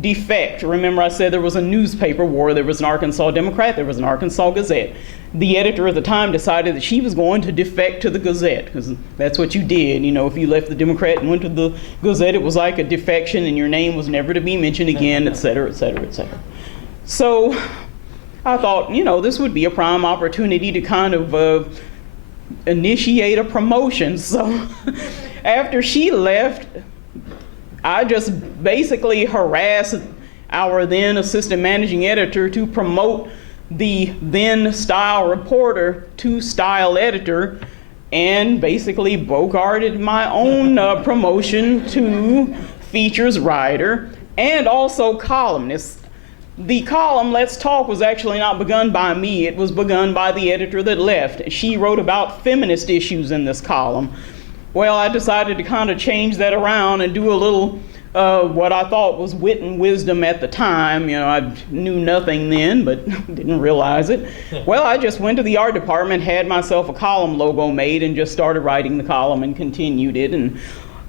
defect. Remember I said there was a newspaper war, there was an Arkansas Democrat, there was an Arkansas Gazette. The editor at the time decided that she was going to defect to the Gazette, because that's what you did. You know, if you left the Democrat and went to the Gazette, it was like a defection and your name was never to be mentioned again, et cetera, et cetera, et cetera. So I thought, you know, this would be a prime opportunity to kind of initiate a promotion. So after she left, I just basically harassed our then assistant managing editor to promote the then style reporter to style editor, and basically bogarted my own promotion to features writer and also columnist. The column Let's Talk was actually not begun by me, it was begun by the editor that left. She wrote about feminist issues in this column. Well, I decided to kind of change that around and do a little what I thought was wit and wisdom at the time. You know, I knew nothing then, but didn't realize it. Well, I just went to the art department, had myself a column logo made, and just started writing the column and continued it. And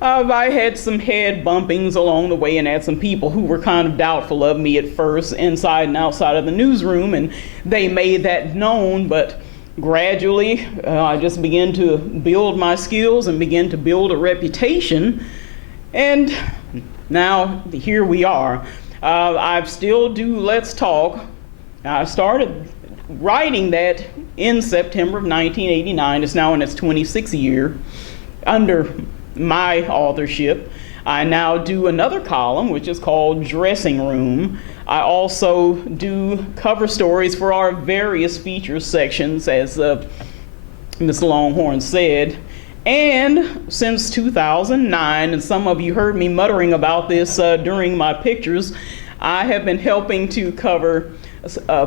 I had some head bumpings along the way and had some people who were kind of doubtful of me at first, inside and outside of the newsroom, and they made that known, but gradually I just began to build my skills and begin to build a reputation. And now here we are. I still do Let's Talk. I started writing that in September of 1989. It's now in its 26th year under my authorship. I now do another column, which is called Dressing Room. I also do cover stories for our various feature sections, as Ms. Longhorn said. And since 2009, and some of you heard me muttering about this during my pictures, I have been helping to cover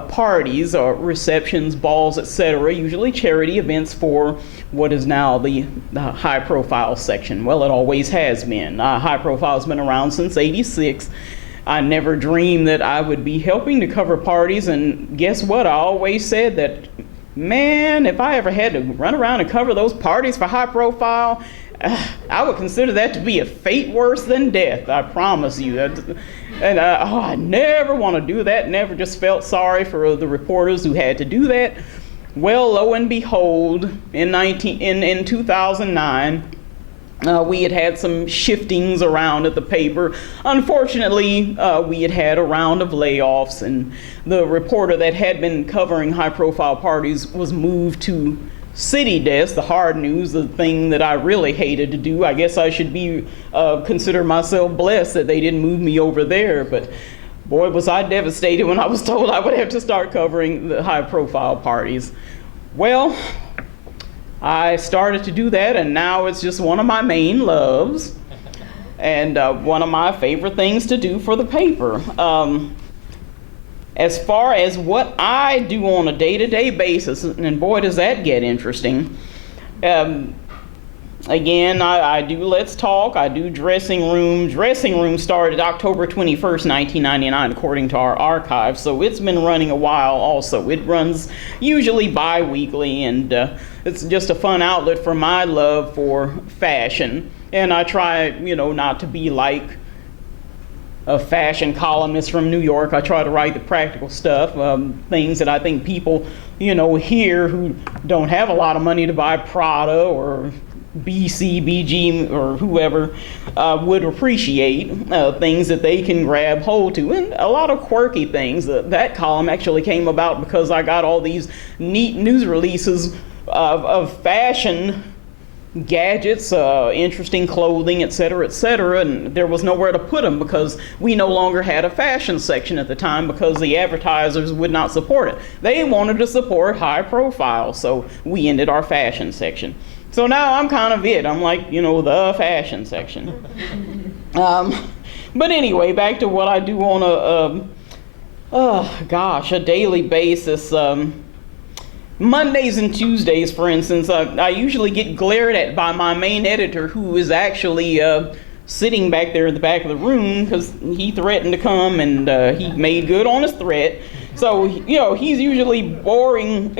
parties or receptions, balls, etc., usually charity events for what is now the high profile section. Well, it always has been. High profile has been around since '86. I never dreamed that I would be helping to cover parties, and guess what? I always said that, man, if I ever had to run around and cover those parties for high profile, I would consider that to be a fate worse than death, I promise you. And I never want to do that, never. Just felt sorry for the reporters who had to do that. Well, lo and behold, in 2009, we had some shiftings around at the paper. Unfortunately, we had a round of layoffs, and the reporter that had been covering high-profile parties was moved to city desk, the hard news, the thing that I really hated to do. I guess I should be consider myself blessed that they didn't move me over there, but boy, was I devastated when I was told I would have to start covering the high-profile parties. Well, I started to do that, and now it's just one of my main loves and one of my favorite things to do for the paper. As far as what I do on a day-to-day basis, and boy, does that get interesting. Again, I do Let's Talk, I do Dressing Room. Dressing Room started October 21st, 1999, according to our archive, so it's been running a while also. It runs usually bi-weekly, and it's just a fun outlet for my love for fashion. And I try, not to be like a fashion columnist from New York. I try to write the practical stuff, things that I think people, here who don't have a lot of money to buy Prada or BCBG or whoever would appreciate, things that they can grab hold to, and a lot of quirky things. That column actually came about because I got all these neat news releases of fashion gadgets, interesting clothing, etc., etc., and there was nowhere to put them because we no longer had a fashion section at the time because the advertisers would not support it. They wanted to support high profile, so we ended our fashion section. So now I'm kind of it. I'm like, the fashion section. But anyway, back to what I do on Oh gosh, a daily basis. Mondays and Tuesdays, for instance, I usually get glared at by my main editor, who is actually sitting back there in the back of the room because he threatened to come, and he made good on his threat. So, you know, he's usually boring.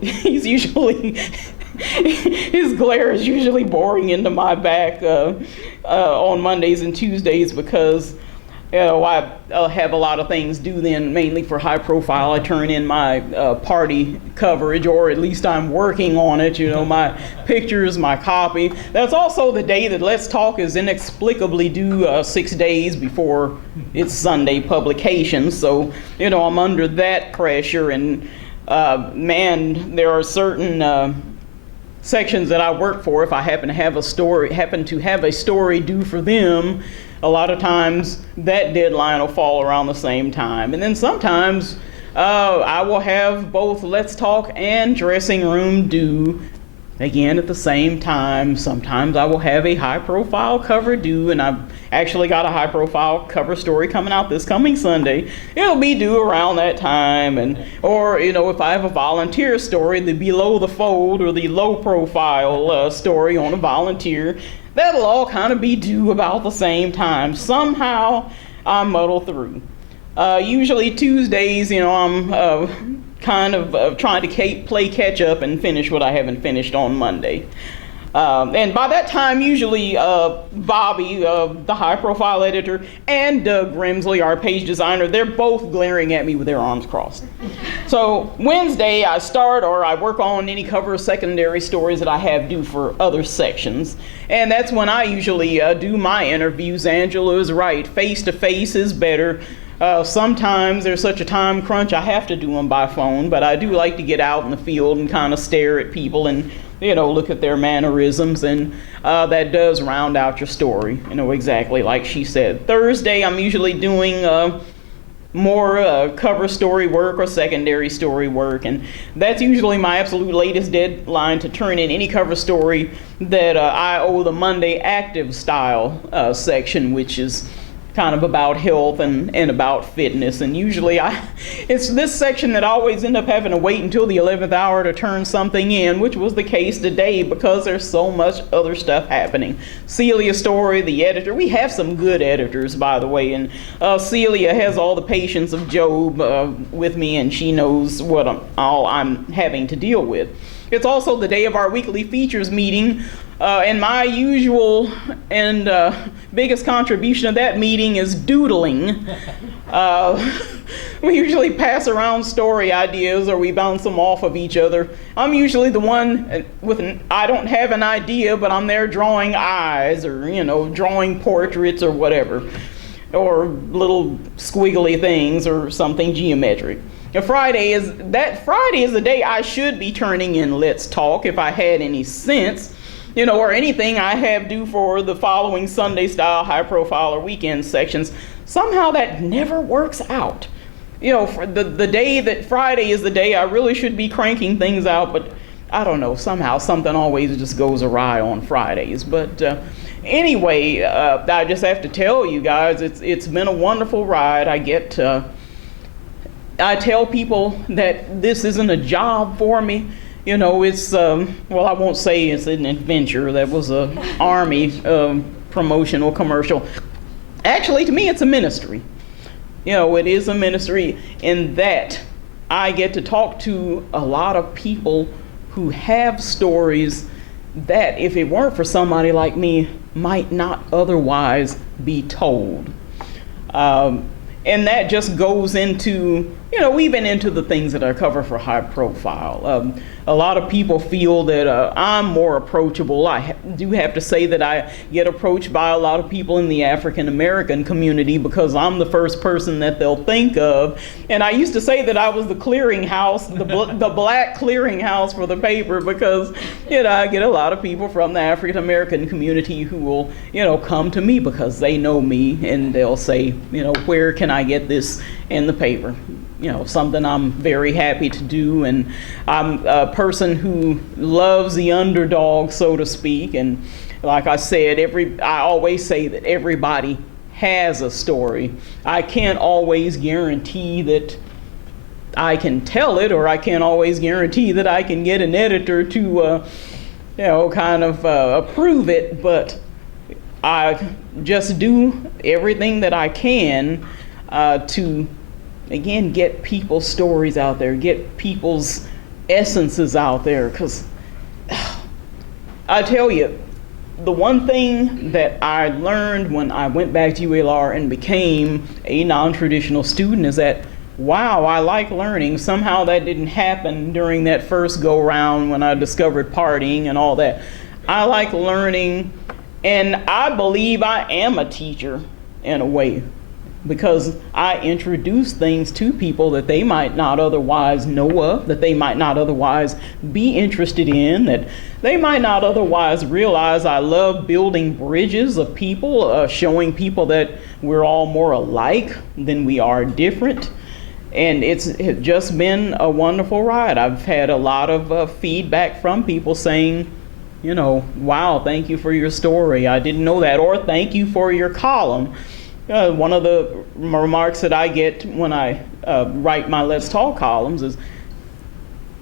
He's usually, his glare is usually boring into my back on Mondays and Tuesdays because, you know, I have a lot of things due then, mainly for high profile. I turn in my party coverage, or at least I'm working on it, you know, my pictures, my copy. That's also the day that Let's Talk is inexplicably due 6 days before its Sunday publication. So, you know, I'm under that pressure, and man, there are certain sections that I work for. If I happen to have a story due for them, a lot of times that deadline will fall around the same time. And then sometimes I will have both Let's Talk and Dressing Room due again at the same time. Sometimes I will have a high profile cover due, and I've actually got a high profile cover story coming out this coming Sunday. It'll be due around that time. Or, you know, if I have a volunteer story, the below the fold or the low profile story on a volunteer, that'll all kind of be due about the same time. Somehow I muddle through. Usually Tuesdays, you know, I'm kind of trying to play catch up and finish what I haven't finished on Monday. And by that time, usually Bobby, the high profile editor, and Doug Grimsley, our page designer, they're both glaring at me with their arms crossed. So Wednesday, I start or I work on any cover of secondary stories that I have due for other sections. And that's when I usually do my interviews. Angela is right. Face-to-face is better. Sometimes there's such a time crunch I have to do them by phone, but I do like to get out in the field and kind of stare at people and, you know, look at their mannerisms, and that does round out your story, you know, exactly like she said. Thursday, I'm usually doing more cover story work or secondary story work, and that's usually my absolute latest deadline to turn in any cover story that I owe the Monday active style section, which is kind of about health and about fitness. And usually it's this section that I always end up having to wait until the 11th hour to turn something in, which was the case today because there's so much other stuff happening. Celia Story, the editor, we have some good editors, by the way, and Celia has all the patience of Job with me, and she knows what I'm having to deal with. It's also the day of our weekly features meeting, and my usual and biggest contribution to that meeting is doodling. We usually pass around story ideas, or we bounce them off of each other. I'm usually the one I don't have an idea, but I'm there drawing eyes, or, you know, drawing portraits or whatever, or little squiggly things or something geometric. And Friday is the day I should be turning in Let's Talk if I had any sense, you know, or anything I have due for the following Sunday style, high profile, or weekend sections. Somehow that never works out. You know, for the day that Friday is the day I really should be cranking things out, but I don't know, somehow something always just goes awry on Fridays. But anyway, I just have to tell you guys, it's been a wonderful ride. I tell people that this isn't a job for me. You know, it's, well, I won't say it's an adventure. That was a Army promotional commercial. Actually, to me, it's a ministry. You know, it is a ministry in that I get to talk to a lot of people who have stories that, if it weren't for somebody like me, might not otherwise be told. And that just goes into, you know, even into the things that I cover for high profile. A lot of people feel that I'm more approachable. I do have to say that I get approached by a lot of people in the African American community because I'm the first person that they'll think of. And I used to say that I was the clearinghouse, the black clearinghouse for the paper, because, you know, I get a lot of people from the African American community who will, you know, come to me because they know me, and they'll say, you know, where can I get this in the paper? You know, something I'm very happy to do, and I'm a person who loves the underdog, so to speak. And like I said, I always say that everybody has a story. I can't always guarantee that I can tell it, or I can't always guarantee that I can get an editor to, kind of approve it, but I just do everything that I can to, again, get people's stories out there, get people's essences out there, because I tell you, the one thing that I learned when I went back to ULR and became a non-traditional student is that, wow, I like learning. Somehow that didn't happen during that first go-round when I discovered partying and all that. I like learning, and I believe I am a teacher in a way, because I introduce things to people that they might not otherwise know of, that they might not otherwise be interested in, that they might not otherwise realize. I love building bridges of people, showing people that we're all more alike than we are different. And it's just been a wonderful ride. I've had a lot of feedback from people saying, wow, thank you for your story. I didn't know that. Or thank you for your column. One of the remarks that I get when I write my Let's Talk columns is,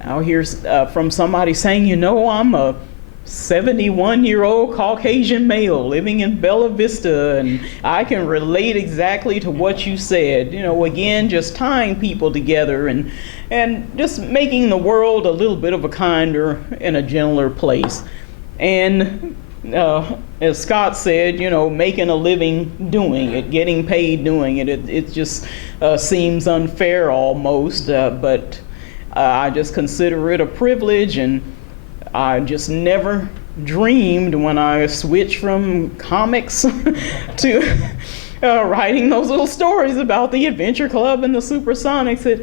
I'll hear from somebody saying, I'm a 71-year-old Caucasian male living in Bella Vista, and I can relate exactly to what you said. Again, just tying people together and just making the world a little bit of a kinder and a gentler place. And as Scott said, making a living doing it, getting paid doing it, it just seems unfair almost, but I just consider it a privilege, and I just never dreamed when I switched from comics to writing those little stories about the Adventure Club and the Supersonics that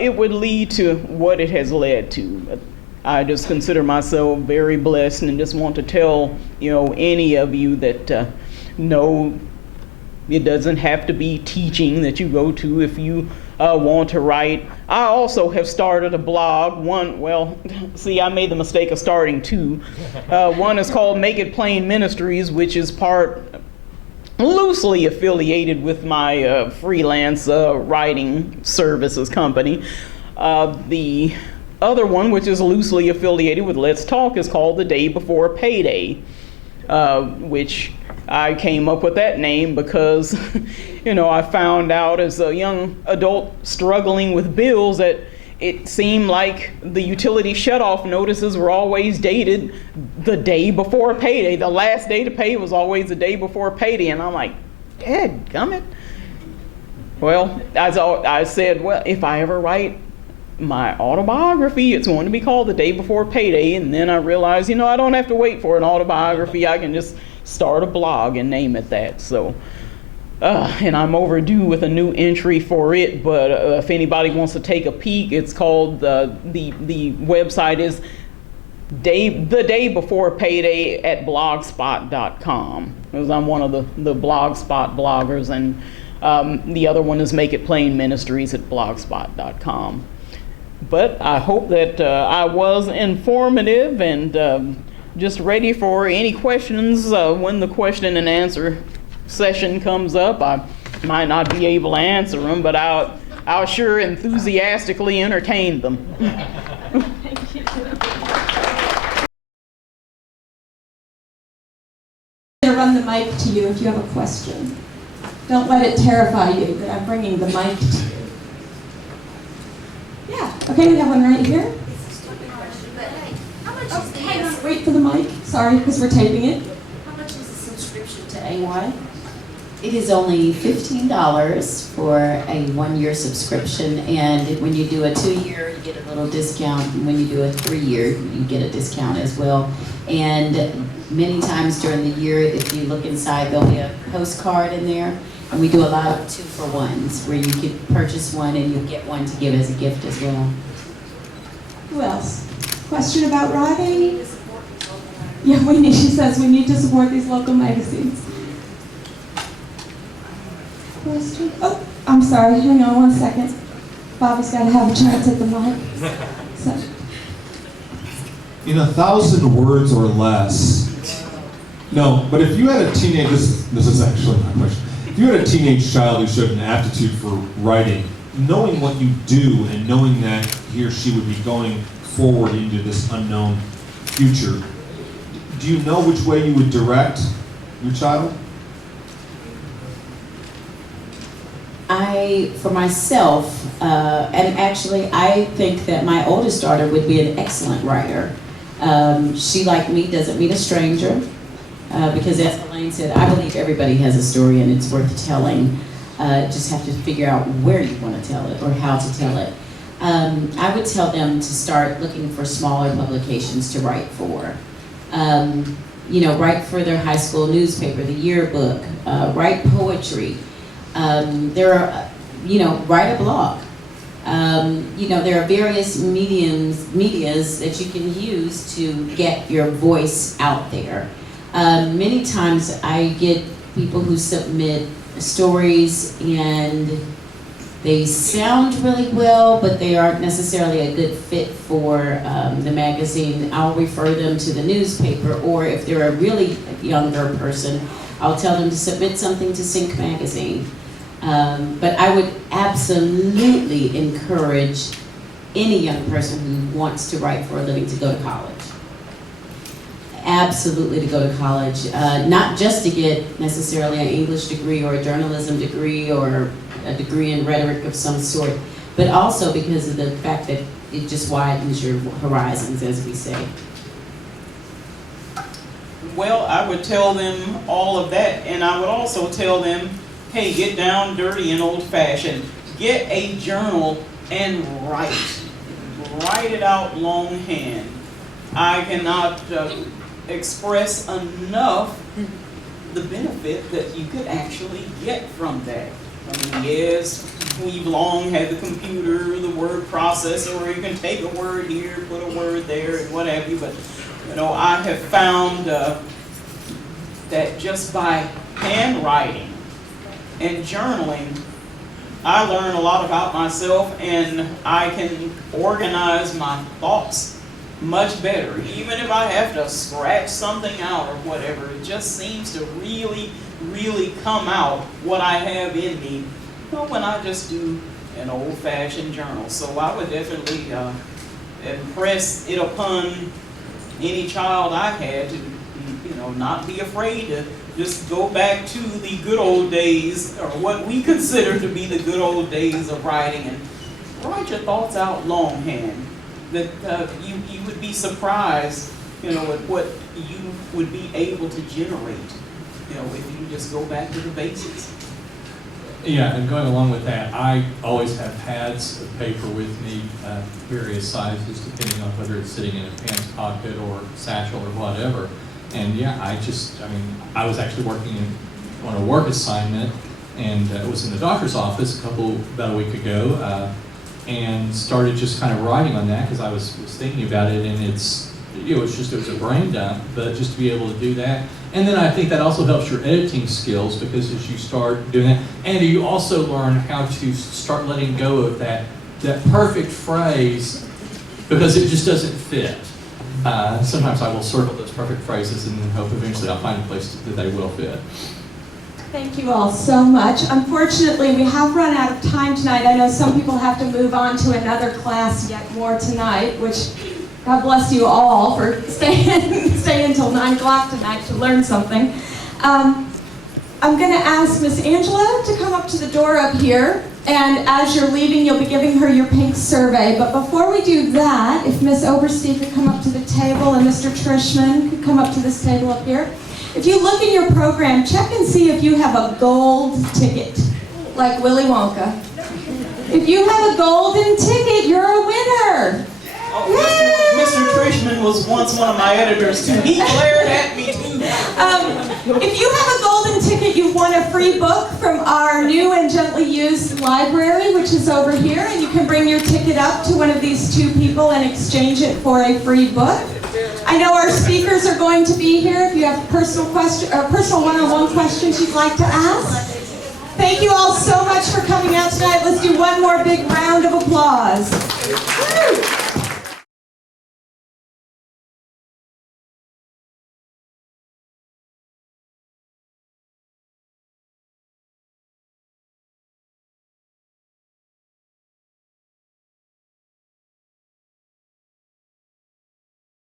it would lead to what it has led to. I just consider myself very blessed, and just want to tell any of you that no, it doesn't have to be teaching that you go to if you want to write. I also have started a blog. I made the mistake of starting two. One is called Make It Plain Ministries, which is loosely affiliated with my freelance writing services company. The other one, which is loosely affiliated with Let's Talk, is called The Day Before Payday, which I came up with that name because, I found out as a young adult struggling with bills that it seemed like the utility shutoff notices were always dated the day before payday. The last day to pay was always the day before payday. And I'm like, dadgummit. Well, as I said, if I ever write my autobiography, it's going to be called The Day Before Payday. And then I realized, I don't have to wait for an autobiography. I can just start a blog and name it that. So, and I'm overdue with a new entry for it, but if anybody wants to take a peek, it's called, the website is The Day Before Payday at blogspot.com, because I'm one of the Blogspot bloggers, and the other one is Make It Plain Ministries at blogspot.com. But I hope that I was informative and just ready for any questions when the question and answer session comes up. I might not be able to answer them, but I'll sure enthusiastically entertain them. Thank you. I'm going to run the mic to you if you have a question. Don't let it terrify you that I'm bringing the mic to you. Yeah, okay, we have one right here. It's a stupid question, but hey, how much is Hang on, wait for the mic. Sorry, because we're taping it. how much is the subscription to AY? It is only $15 for a 1-year subscription, and when you do a 2-year, you get a little discount, and when you do a 3-year, you get a discount as well. And many times during the year, if you look inside, there'll be a postcard in there, and we do a lot of 2-for-1s, where you could purchase one and you get one to give as a gift as well. Who else? Question about writing? Yeah, she says we need to support these local magazines. Question? Oh, I'm sorry, hang on 1 second. Bobby's got to have a chance at the mic. So. In 1,000 words or less. No, but if you had a teenager, this is actually my question. if you had a teenage child who showed an aptitude for writing, knowing what you do and knowing that he or she would be going forward into this unknown future, do you know which way you would direct your child? For myself, and actually I think that my oldest daughter would be an excellent writer. She, like me, doesn't meet a stranger, because as Helaine said, I believe everybody has a story and it's worth telling. Just have to figure out where you want to tell it or how to tell it. I would tell them to start looking for smaller publications to write for. Write for their high school newspaper, the yearbook, write poetry. Write a blog. There are various medias that you can use to get your voice out there. Many times I get people who submit stories and they sound really well, but they aren't necessarily a good fit for the magazine. I'll refer them to the newspaper, or if they're a really younger person, I'll tell them to submit something to Sync magazine. But I would absolutely encourage any young person who wants to write for a living to go to college. Absolutely to go to college, not just to get necessarily an English degree or a journalism degree or a degree in rhetoric of some sort, but also because of the fact that it just widens your horizons, as we say. Well, I would tell them all of that, and I would also tell them, hey, get down dirty and old-fashioned. Get a journal and write. Write it out longhand. I cannot express enough the benefit that you could actually get from that. I mean, yes, we've long had the computer, the word processor, where you can take a word here, put a word there, and what have you, but I have found that just by handwriting and journaling, I learn a lot about myself, and I can organize my thoughts much better. Even if I have to scratch something out or whatever, it just seems to really, really come out what I have in me when I just do an old-fashioned journal. So I would definitely impress it upon any child I had to, not be afraid to just go back to the good old days, or what we consider to be the good old days of writing, and write your thoughts out longhand. That you would be surprised, at what you would be able to generate, if you just go back to the basics. Yeah, and going along with that, I always have pads of paper with me, various sizes, depending on whether it's sitting in a pants pocket or satchel or whatever. And yeah, I was actually working on a work assignment, and it was in the doctor's office about a week ago, and started just kind of writing on that because I was thinking about it, and it was a brain dump, but just to be able to do that. And then I think that also helps your editing skills, because as you start doing that, and you also learn how to start letting go of that perfect phrase, because it just doesn't fit. Sometimes I will circle those perfect phrases and then hope eventually I'll find a place that they will fit. Thank you all so much. Unfortunately, we have run out of time tonight. I know some people have to move on to another class yet more tonight, which God bless you all for staying until 9 o'clock tonight to learn something. I'm going to ask Miss Angela to come up to the door up here, and as you're leaving, you'll be giving her your pink survey. But before we do that, if Miss Oberste could come up to the table, and Mr. Trishman could come up to this table up here. If you look in your program, check and see if you have a gold ticket, like Willy Wonka. If you have a golden ticket, you're a winner. Oh, Mr. Trishman was once one of my editors too. He glared at me too. If you have a golden ticket, you've won a free book from our new and gently used library, which is over here, and you can bring your ticket up to one of these two people and exchange it for a free book. I know our speakers are going to be here if you have personal one-on-one questions you'd like to ask. Thank you all so much for coming out tonight. Let's do one more big round of applause. Woo!